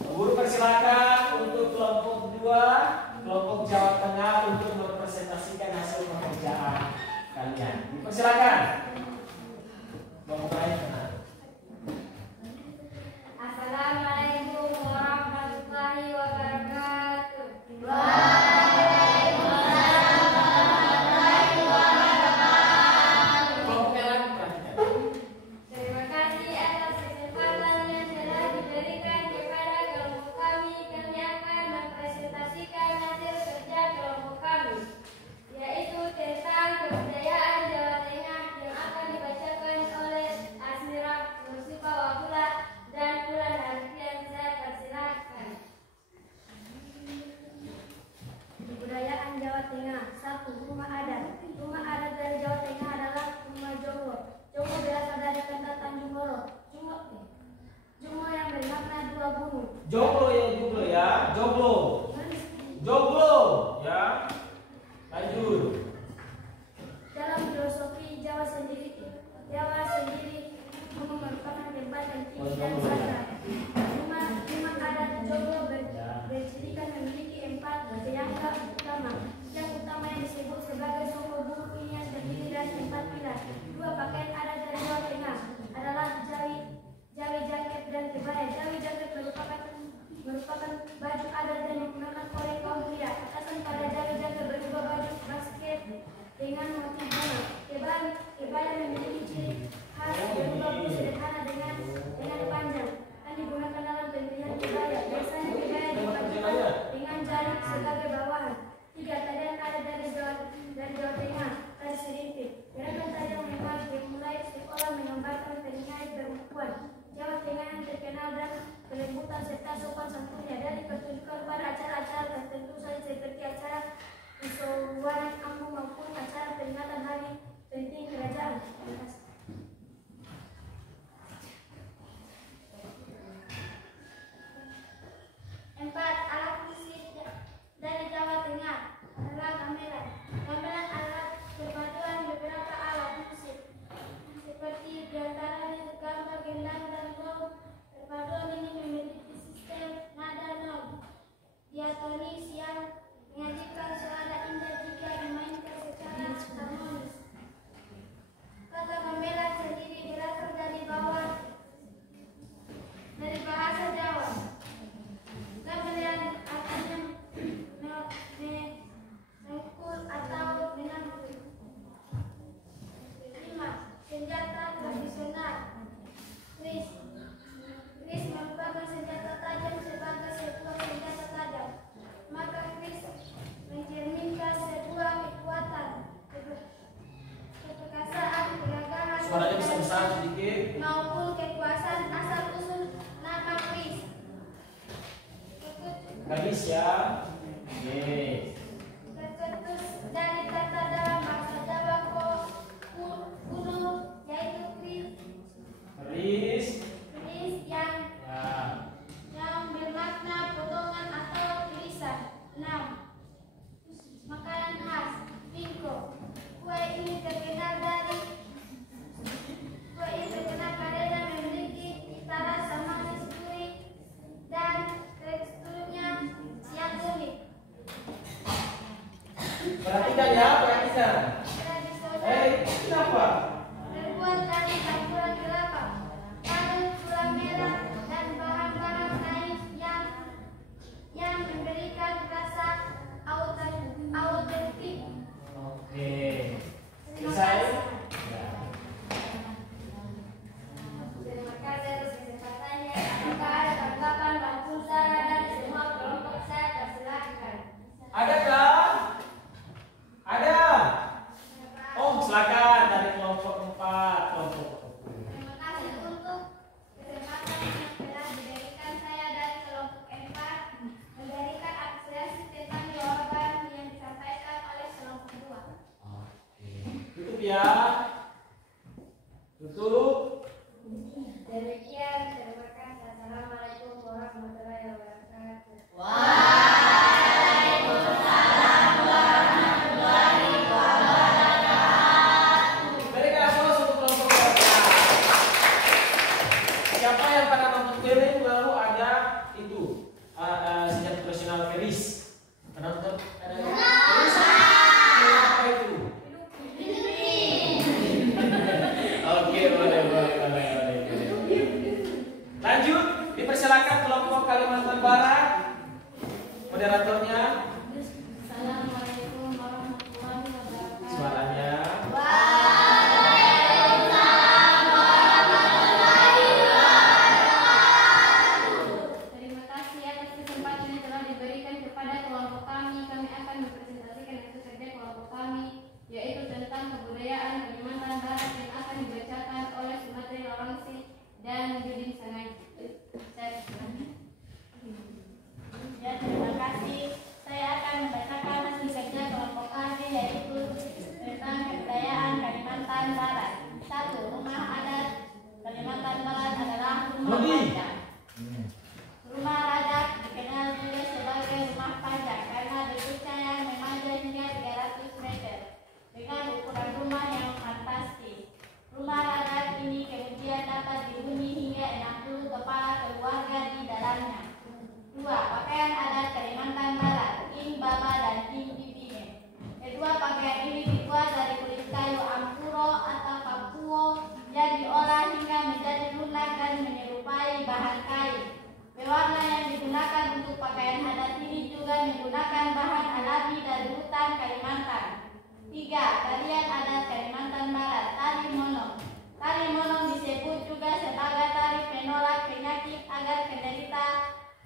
Guru persilakan untuk kelompok 2, kelompok Jawa Tengah untuk mempresentasikan hasil pekerjaan kalian. Persilakan. Kelompok lain. Assalamualaikum warahmatullahi wabarakatuh. Kelompok yang lain perhatikan. Terima kasih atas kesempatan yang telah diberikan kepada kelompok kami. Kami akan mempresentasikan hasil kerja kelompok kami, yaitu tentang kebudayaan Jawa Tengah yang akan dibacakan oleh Asmirah Nursifa Wabula dan Bulan Harfian. Saya persilahkan. Kebudayaan Jawa Tengah. 1. Rumah adat. Rumah adat dari Jawa Tengah adalah rumah Jonggo. Jonggo berasal dari kata Tanjung Moro. Jonggo yang bermakna 2 gunung. Joglo ya, joglo ya, joglo. Joglo ya. Lanjut. Dalam filosofi Jawa sendiri gunung merupakan tempat yang tinggi dan sakral. Rumah adat Joglo bercirikan memiliki 4 kerangka utama. Yang utama yang disebut sebagai songko bulu ini yang terdiri dari 4 pilar. 2 pakaian adat dari Jawa Tengah adalah jawi jaket dan kebaya. Jawi jaket merupakan baju adat yang digunakan oleh kaum pria. Atasan pada jawi jaket berupa baju basket dengan motif bunga. Kebaya memiliki ciri khas berupa bulu sederhana dengan panjang dan digunakan dalam pemilihan kebaya. Biasanya kebaya dipadukan dengan jari sebagai bawahan. 3. Tarian adat dari Jawa Tengah. Tari Serintik. Gerakan tarian memang dimulai sekolah menggambarkan pengingat perempuan Jawa Tengah yang terkenal dan kelembutan serta sopan santunnya. Dari kekuasaan sedikit. maupun kekuasaan asal usul nama keris. Keris ya. Oke. Keketus dan ditata dalam bahasa Jawa kuno yaitu Keris. keris yang bermakna potongan atau irisan. 6. Makanan khas Pingko. Kue ini terkenal karena memiliki cita rasa manis gurih dan teksturnya yang unik. Perhatikan ya, perhatikan. Kenapa? Terbuat dari campuran kelapa, parut, gula merah, dan bahan-bahan lain yang memberikan rasa autentik. Oke. Terima Selesai? kasih. Ya. Terima kasih atas kesempatannya. Apakah ada tanggapan maupun saran dari semua kelompok? Saya persilahkan. Adakah? Ada. Oh, silakan dari kelompok 4, kelompok. Terima kasih untuk kesempatan yang telah diberikan saya dari kelompok 4 memberikan apresiasi tentang jawaban yang disampaikan oleh kelompok 2. Oke. Tutup ya. Tutup. Demikian, terima kasih. Assalamualaikum warahmatullahi wabarakatuh. Berikan aplaus untuk kelompok mereka. Siapa yang pada nonton film lalu ada itu senjata tradisional keris? Pernah nonton? Ada keris? Apa itu? Oke, boleh. Lanjut, dipersilakan kelompok Kalimantan Barat. Moderatornya Assalamualaikum warahmatullahi wabarakatuh. suaranya. Terima kasih atas kesempatan yang telah diberikan kepada kelompok kami. Kami akan mempresentasikan hasil kerja kelompok kami, yaitu tentang kebudayaan Kalimantan Barat yang akan dibacakan oleh Sumatri Lawangsi dan Judin Sangai. Ya, terima kasih. Saya akan membacakan hasil kerja kelompok kami, yaitu tentang kebudayaan Kalimantan Barat. 1. Rumah adat Kalimantan Barat adalah rumah panjang. Rumah adat dikenal juga sebagai rumah panjang karena bentuknya yang memanjang hingga 300 meter dengan ukuran rumah yang fantastis. Rumah adat ini kemudian dapat dihuni hingga 60 kepala keluarga di dalamnya. 2. Pakaian adat Kalimantan Barat, King Baba dan King Pipine. Kedua pakaian ini dibuat dari kulit kayu ampuro atau papuo yang diolah hingga menjadi lunak dan menyerupai bahan kain. Pewarna yang digunakan untuk pakaian adat ini juga menggunakan bahan alami dari hutan Kalimantan. 3. Tarian adat Kalimantan Barat, tari monong. Tari monong disebut juga sebagai tari penolak penyakit agar penderita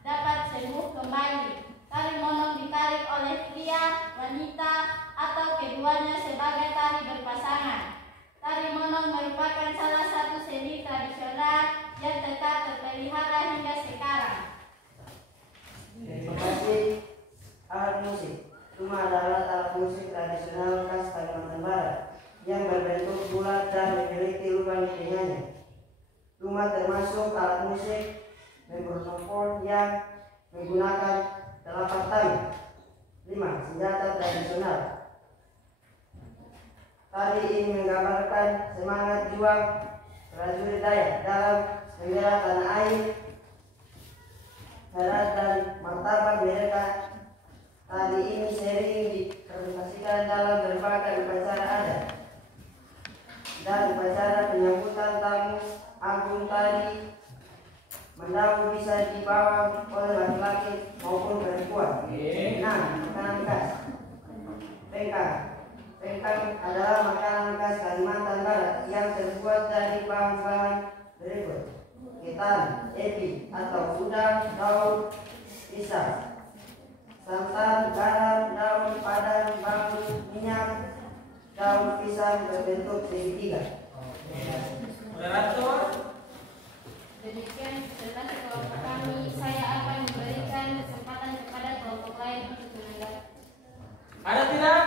dapat sembuh kembali. Tari monong ditarik oleh pria, wanita, atau keduanya sebagai tari berpasangan. Tari monong merupakan salah satu seni tradisional yang tetap terpelihara hingga sekarang. Terima kasih. Alat musik. Rumah adalah alat musik tradisional khas Kalimantan Barat yang berbentuk bulat dan memiliki lubang telinganya. Rumah termasuk alat musik mikrofon yang menggunakan telapak tangan. 5. Senjata tradisional. Tari ini menggambarkan semangat juang prajurit Dayak dalam membela tanah air, harkat dan martabat mereka. Tari ini sering dipresentasikan dalam berbagai upacara adat dan upacara penyambutan tamu agung. Tari mendawu bisa dibawa oleh laki-laki maupun perempuan. 6. Makanan khas. Pengkang. Pengkang adalah makanan khas Kalimantan Barat yang terbuat dari bahan-bahan berikut: ketan, ebi atau udang, daun pisang, santan, garam, daun padang, bambu, minyak, daun pisang berbentuk segitiga. Moderator. Demikian presentasi kelompok kami. Saya akan memberikan kesempatan kepada kelompok lain untuk menanggapi. Ada tidak?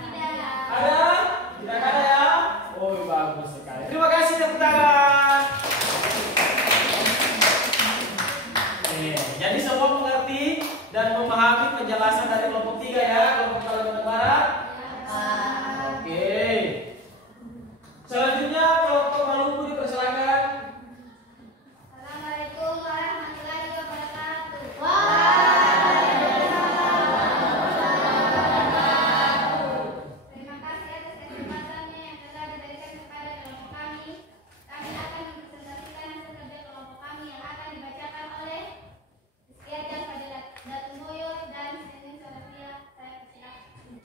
Tidak. Ada? Tidak ada ya? Oh, bagus sekali. Terima kasih tepuk tangan. Jadi semua mengerti dan memahami penjelasan dari kelompok 3 ya, kelompok Kalimantan Barat. Oke. Selanjutnya kelompok Maluku dipersilakan. Assalamualaikum warahmatullahi wabarakatuh. Terima kasih atas kesempatannya yang telah diberikan kepada kelompok kami. Kami akan mempresentasikan hasil kerja kelompok kami yang akan dibacakan oleh Istiadat Fadilat Datunmoyo dan Senin Salafia. Saya persilakan.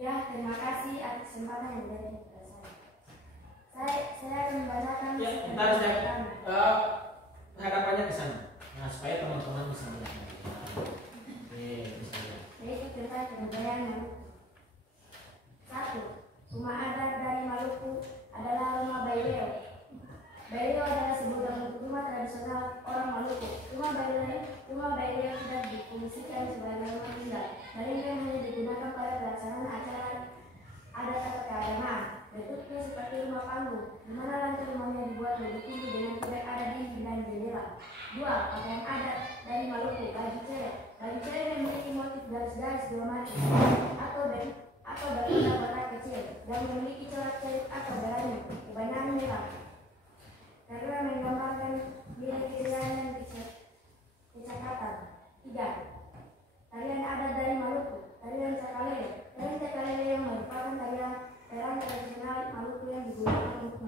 Ya, terima kasih atas kesempatan yang diberikan kepada saya. Saya akan membacakan Ya, bentar saya hadapannya ke sana. Nah, supaya teman-teman bisa melihat. Oke, bisa lihat. yaitu tentang kebudayaan Maluku. 1. Rumah adat dari Maluku adalah rumah Baileo. Baileo adalah sebutan untuk rumah tradisional orang Maluku. Rumah Baileo tidak difungsikan sebagai rumah tinggal, melainkan hanya digunakan pada pelaksanaan acara adat atau keagamaan. Bentuknya seperti rumah panggung, di mana lantai rumahnya dibuat lebih tinggi dengan kebek ada dinding dan jendela. 2. Pakaian adat dari Maluku, baju cewek. Baju cewek memiliki motif garis-garis dua mati atau berkotak-kotak kecil dan memiliki corak celik atau berani, kebanyakan merah, karena menggambarkan nilai kejayaan dan kecakapan. 3. Tarian adat dari Maluku, tarian cakalele. Tarian cakalele yang merupakan tarian tradisional Maluku yang digunakan untuk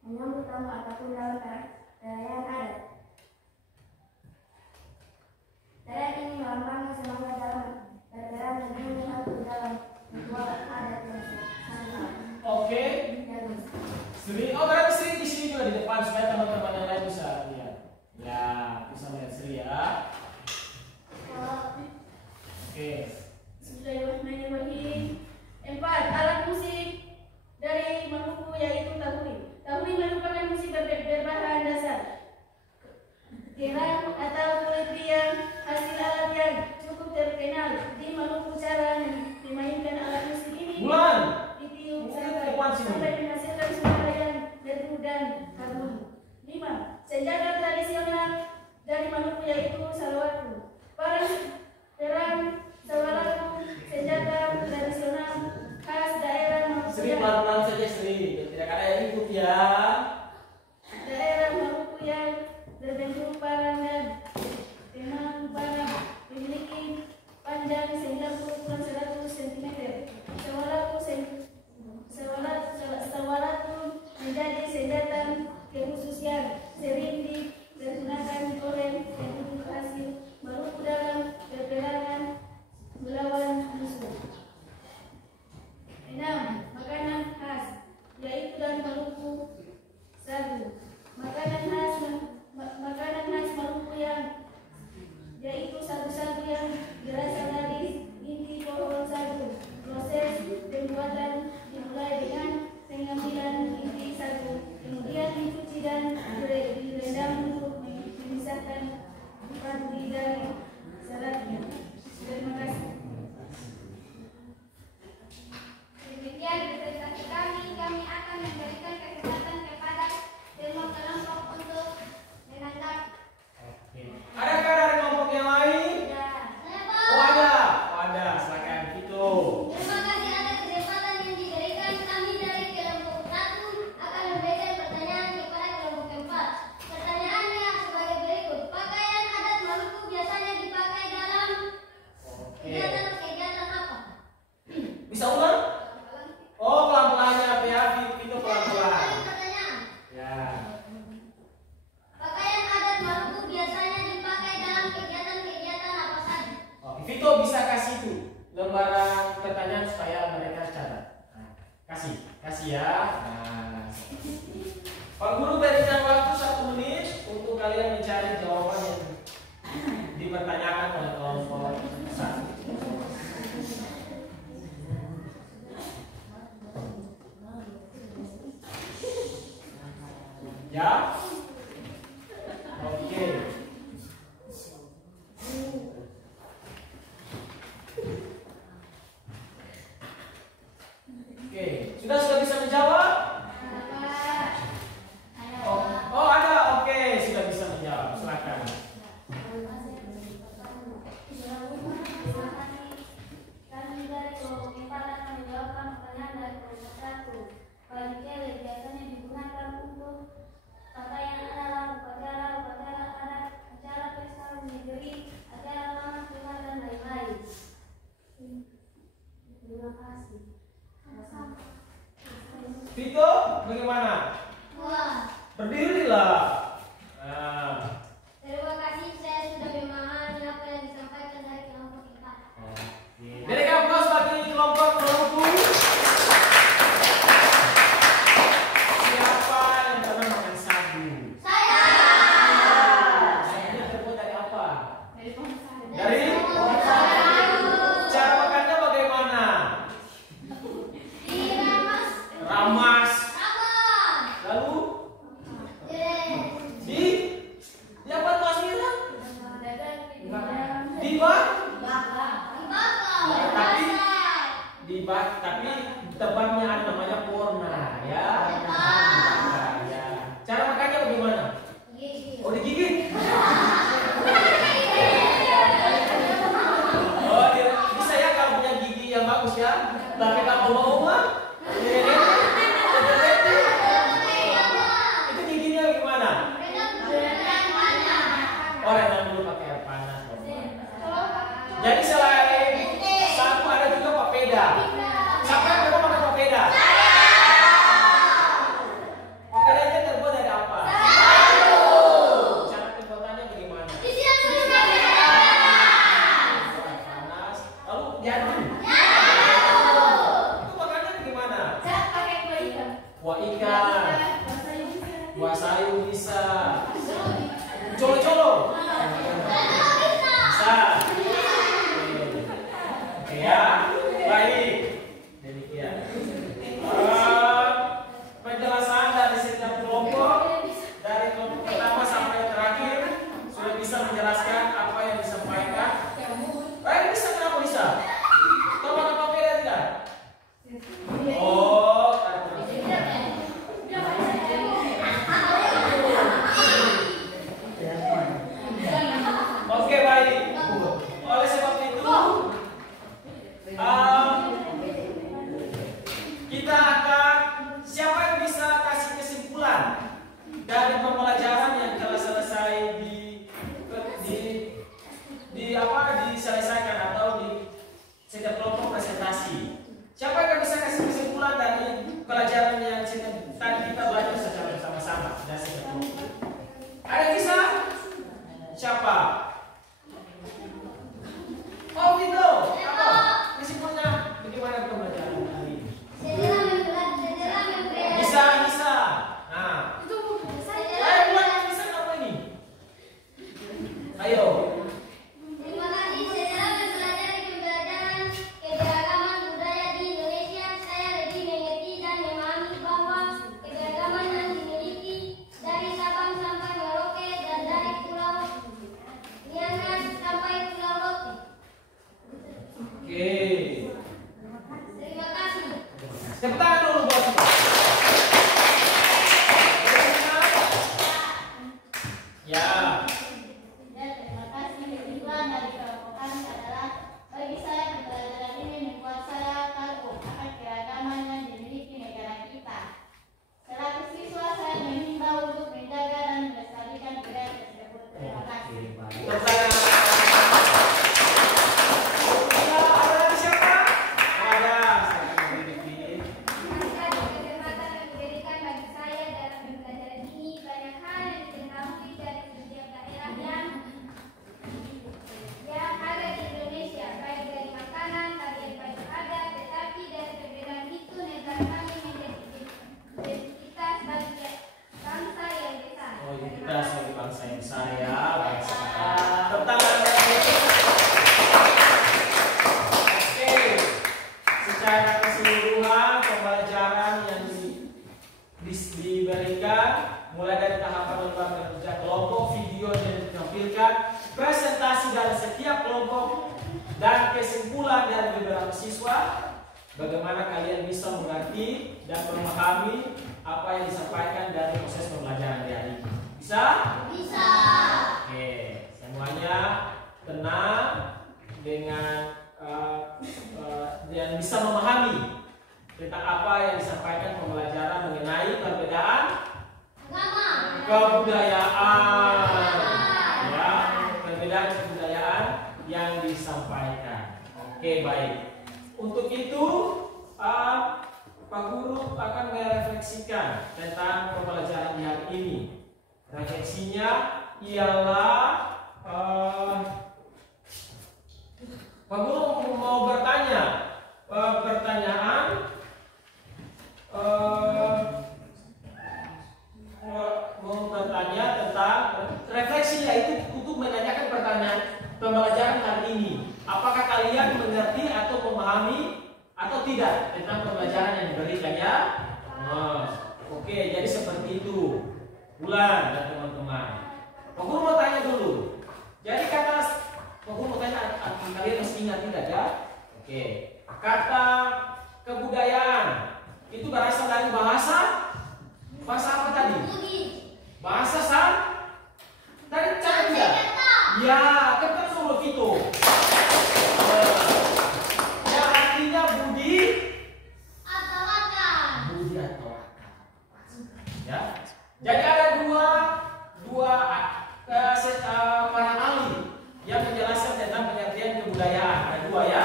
menyambut tamu ataupun dalam perayaan adat. Tarian ini melambangkan semangat dalam berperan dan menyatu dalam ritual adat yang sangat. Oke. Sri, oh berarti Sri di sini juga di depan supaya teman-teman yang lain bisa lihat. Ya, bisa melihat Sri ya. Oke. Bismillahirrahmanirrahim. 4. Alat musik dari Maluku yaitu tahuri. Tahuri merupakan musik berbahan dasar kerang atau kulit yang hasil alat yang cukup terkenal di Maluku. Cara memainkan alat musik ini ditiup sampai menghasilkan suara yang merdu dan harmoni. 5. Senjata tradisional dari Maluku yaitu salawatu. Perang salawatu senjata tradisional khas daerah Maluku. Sri pelan-pelan saja Sri, tidak ada yang ikut ya. Daerah Maluku yang berbentuk parang dan memang parang memiliki panjang sehingga ukuran 100 cm. Sawalatu menjadi senjata kekhususan sering digunakan oleh penduduk asli Maluku dalam peperangan melawan musuh. 6. Makanan khas yaitu dari Maluku, sagu. Makanan khas Maluku yang yaitu sagu-sagu yang berasal dari inti pohon sagu. Proses pembuatan dimulai dengan pengambilan inti sagu, kemudian dicuci dan direndam untuk memisahkan padi dari seratnya. Terima kasih. Demikian presentasi kami. Kami akan memberikan kesempatan kepada semua kelompok untuk menanggapi. Oke. Adakah dari kelompok yang lain? Oh ada. Oh ada. Silakan Vito. Terima kasih atas kesempatan yang diberikan. Kami dari kelompok 1 akan memberikan pertanyaan Ya. Oke. Oke, sudah bisa menjawab? Oh, ada. Oke, sudah bisa menjawab. Silakan. Kami dari kelompok 4 akan menjawabkan pertanyaan dari kelompok 1. Balik biasanya digunakan untuk pakaian adalah upacara adat, acara pesta negeri, acara lamar tunai dan lain-lain. Terima kasih. Vito, bagaimana? Wah, Berdirilah. Nah. terima kasih, saya sudah memahami apa yang disampaikan dari kelompok 4. Dari kampus bagi kelompok kelompok. Siapa yang pernah makan sagu? Saya. Sagunya terbuat dari apa? Dari bangsa. Dari cara makannya bagaimana? Ramas. Lalu di apa tuh Asmira? Tapi tebaknya ada namanya porna ya. Ya. Cara makannya bagaimana? Oh, digigit. Oh, bisa ya kalau punya gigi yang bagus ya. Tapi kalau mau mah itu giginya bagaimana? Oh, rendam dulu pakai air panas. Jadi selain sagu ada juga papeda. Siapa yang pernah makan papeda? Papedanya terbuat dari apa? Cara pembuatannya bagaimana? Panas. Lalu diaduk. Itu makannya bagaimana? Kuah ikan, kuah sayur bisa. Colo-colo. Bisa. Oke ya. Baik. Demikian. Penjelasan dari setiap kelompok, dari kelompok pertama sampai yang terakhir sudah bisa menjelaskan apa yang disampaikan. Baik, bisa kenapa bisa? Tahu apa beda tidak? Oh, oke, baik. Oleh sebab itu, kita akan siapa yang bisa kasih kesimpulan dari pembelajaran yang telah selesai diselesaikan atau di setiap kelompok presentasi. Siapa yang bisa kasih kesimpulan dari pelajaran yang tadi kita belajar secara bersama-sama dari setiap kelompok? Ada yang bisa? Siapa? Oh, Vito. Apa? Kesimpulannya bagaimana pembelajaran hari ini? Bisa. Nah, ayo buat yang bisa apa ini? Ayo. Terima kasih, saya telah mempelajari pembelajaran keberagaman budaya di Indonesia. Saya lebih mengerti dan memahami bahwa keberagaman yang dimiliki dari Sabang sampai Merauke dan dari Pulau Niangas sampai Pulau Rote. Oke. Terima kasih. Tepuk tangan dulu buat kita. Ya. Dan terima kasih. Kesimpulan dari kelompok kami adalah bagi saya pembelajaran ini membuat saya kagum akan keragaman yang dimiliki negara kita. Selaku siswa saya menghimbau untuk menjaga dan melestarikan budaya tersebut. Terima kasih. Tepuk tangan. Ada lagi siapa? Ada. Atas kesempatan yang diberikan bagi saya dalam pembelajaran ini, banyak hal yang diketahui dari setiap daerah yang ada di Indonesia, baik dari makanan, tarian baju adat, tetapi dari perbedaan itu negara kami menjadi identitas bagi bangsa yang besar. Oh, kita sebagai bangsa yang besar ya, bangsa kita. Tepuk tangan. Oke. Secara keseluruhan pembelajaran yang diberikan mulai dari tahapan mengembangkan kerja kelompok, video yang ditampilkan, presentasi dari setiap kelompok, dan kesimpulan dari beberapa siswa. Bagaimana kalian bisa mengerti dan memahami apa yang disampaikan dari proses pembelajaran di hari ini? Bisa? Bisa. Oke, semuanya tenang dengan yang bisa memahami tentang apa yang disampaikan pembelajaran mengenai perbedaan Agama. kebudayaan, ya, perbedaan kebudayaan yang disampaikan. Oke, baik. Untuk itu, Pak Guru akan merefleksikan tentang pembelajaran di hari ini. Refleksinya ialah Pak Guru mau bertanya pertanyaan, mau bertanya tentang refleksinya itu untuk menanyakan pertanyaan pembelajaran hari ini. Apakah kalian mengerti atau memahami atau tidak tentang pembelajaran yang diberikan ya? Oke, jadi seperti itu. Bulan dan teman-teman. Pak Guru mau tanya dulu. Jadi kata Pak Guru mau tanya, kalian masih ingat tidak ya? Oke. Kata kebudayaan itu berasal dari bahasa apa tadi? Bahasa dari cara tidak? Ya, kan solo itu. Yang artinya budi Atau akal. Ya. Jadi ada dua para ahli yang menjelaskan tentang pengertian kebudayaan. Ada dua ya.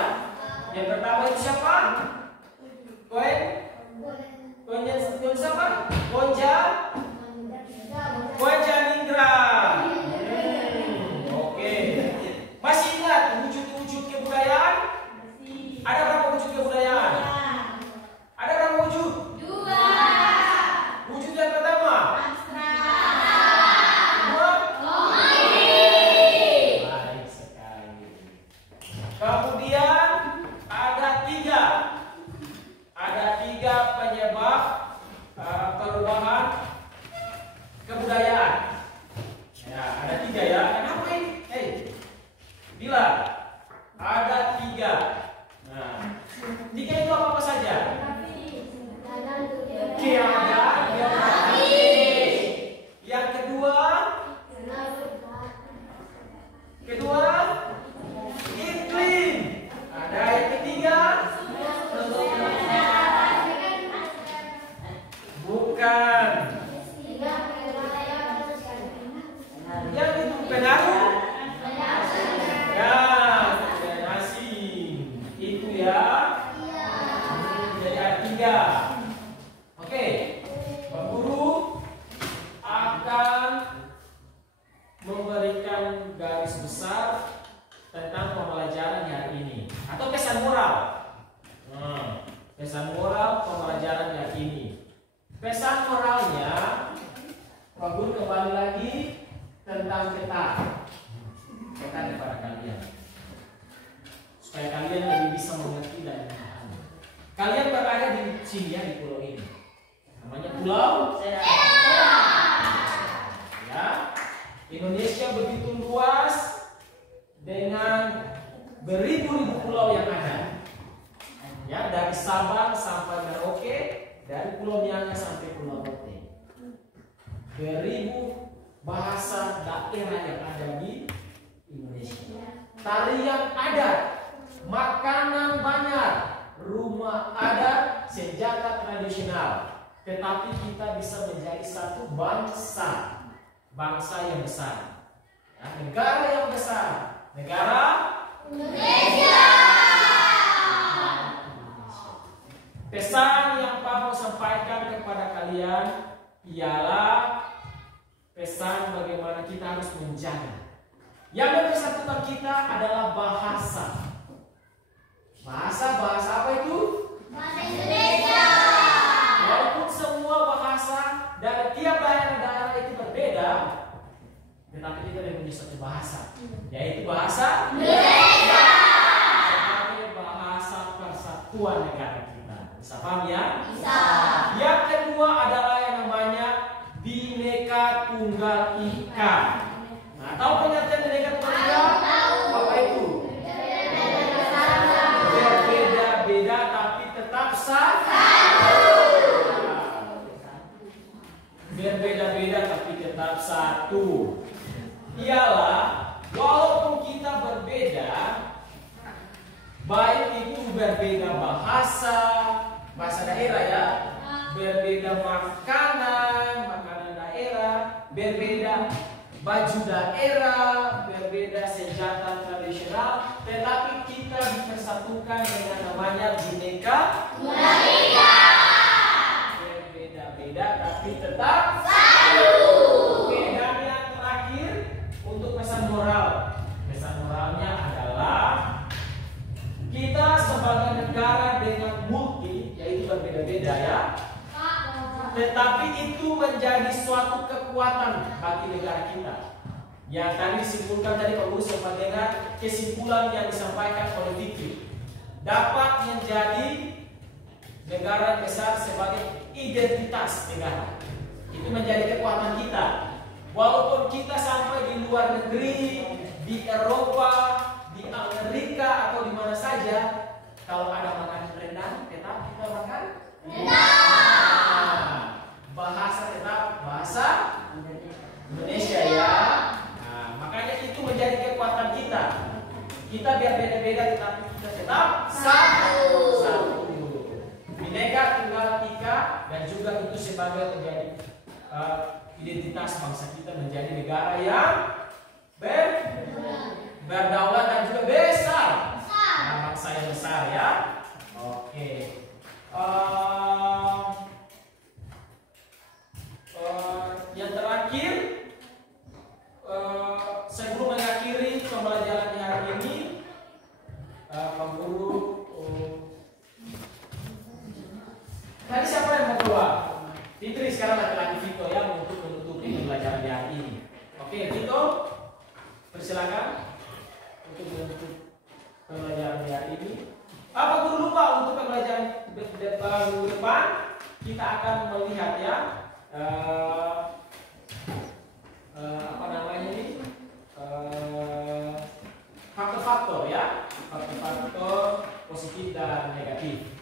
Yang pertama itu siapa? Koen siapa? Koja Nindra. Oke. Masih ingat wujud-wujud kebudayaan? Ada berapa wujud kebudayaan? Ada berapa wujud? 2. Wujud yang pertama? Baik sekali. Kemudian ada tiga penyebab perubahan kebudayaan. Ya, ada 3 ya. Kenapa ini? Bila ada 3. Nah, 3 itu apa saja? Yang kedua, iklim. Ada yang ketiga, bukan. Yang itu pengaruh. Ya, asing. Itu ya. Jadi ada 3. Oke. Pak Guru akan memberikan garis besar tentang pembelajaran hari ini atau pesan moral. Pesan moral pembelajaran hari ini. Pesan moralnya Pak Guru kembali lagi tentang peta kepada kalian supaya kalian lebih bisa mengerti dan memahami. Kalian berada di sini ya, di pulau ini. Namanya Pulau ya. Indonesia begitu luas dengan beribu-ribu pulau yang ada. Ya, dari Sabang sampai Merauke, dari Pulau Miangas sampai Pulau Rote. Beribu bahasa daerah yang ada di Indonesia. Tarian adat, makanan banyak, rumah adat, senjata tradisional. Tetapi kita bisa menjadi satu bangsa yang besar, ya, negara yang besar, negara Indonesia. Pesan yang Pak mau sampaikan kepada kalian ialah pesan bagaimana kita harus menjaga. Yang mempersatukan kita adalah bahasa. Bahasa apa itu? Bahasa Indonesia. Walaupun semua bahasa dari tiap daerah itu berbeda, tetapi kita mempunyai satu bahasa, yaitu bahasa Indonesia. sebagai bahasa persatuan negara kita. Bisa paham ya? Bisa. Yang kedua adalah yang namanya Bhinneka tunggal ika. Nah, tahu pengertian Bhinneka Tunggal Ika? Apa itu? Berbeda-beda tapi tetap satu. Berbeda-beda tapi tetap satu. Ialah walaupun kita berbeda, baik itu berbeda bahasa daerah ya, berbeda makanan daerah, berbeda baju daerah, berbeda senjata tradisional, tetapi kita dipersatukan dengan namanya Bhinneka Tunggal Ika. Berbeda-beda tapi tetap satu. Oke, dan yang terakhir untuk pesan moral. Pesan moralnya adalah kita sebagai negara dengan multi, yaitu berbeda-beda ya, tetapi itu menjadi suatu kekuatan bagi negara kita. Yang tadi disimpulkan tadi Pak Guru sempat dengar kesimpulan yang disampaikan oleh Fikri, dapat menjadi negara besar sebagai identitas negara. Itu menjadi kekuatan kita. Walaupun kita sampai di luar negeri, di Eropa, di Amerika atau di mana saja, kalau ada makanan rendang, tetap kita makan rendang. Bahasa tetap bahasa Indonesia ya. Nah, makanya itu menjadi kekuatan kita. Kita biar beda-beda tetapi kita tetap satu. Bhinneka Tunggal Ika, dan juga itu sebagai menjadi identitas bangsa kita, menjadi negara yang berdaulat dan juga besar. Nah, bangsa yang besar ya. Oke. Yang terakhir, sebelum mengakhiri pembelajaran di hari ini, Pak Guru, tadi siapa yang mau keluar? Fitri, sekarang laki-laki Vito ya, untuk menutupi pembelajaran di hari ini. Oke, Vito, persilakan untuk menutup pembelajaran di hari ini. Pak Guru lupa untuk pembelajaran minggu depan kita akan melihat ya. Apa namanya ini, faktor-faktor ya, faktor-faktor positif dan negatif.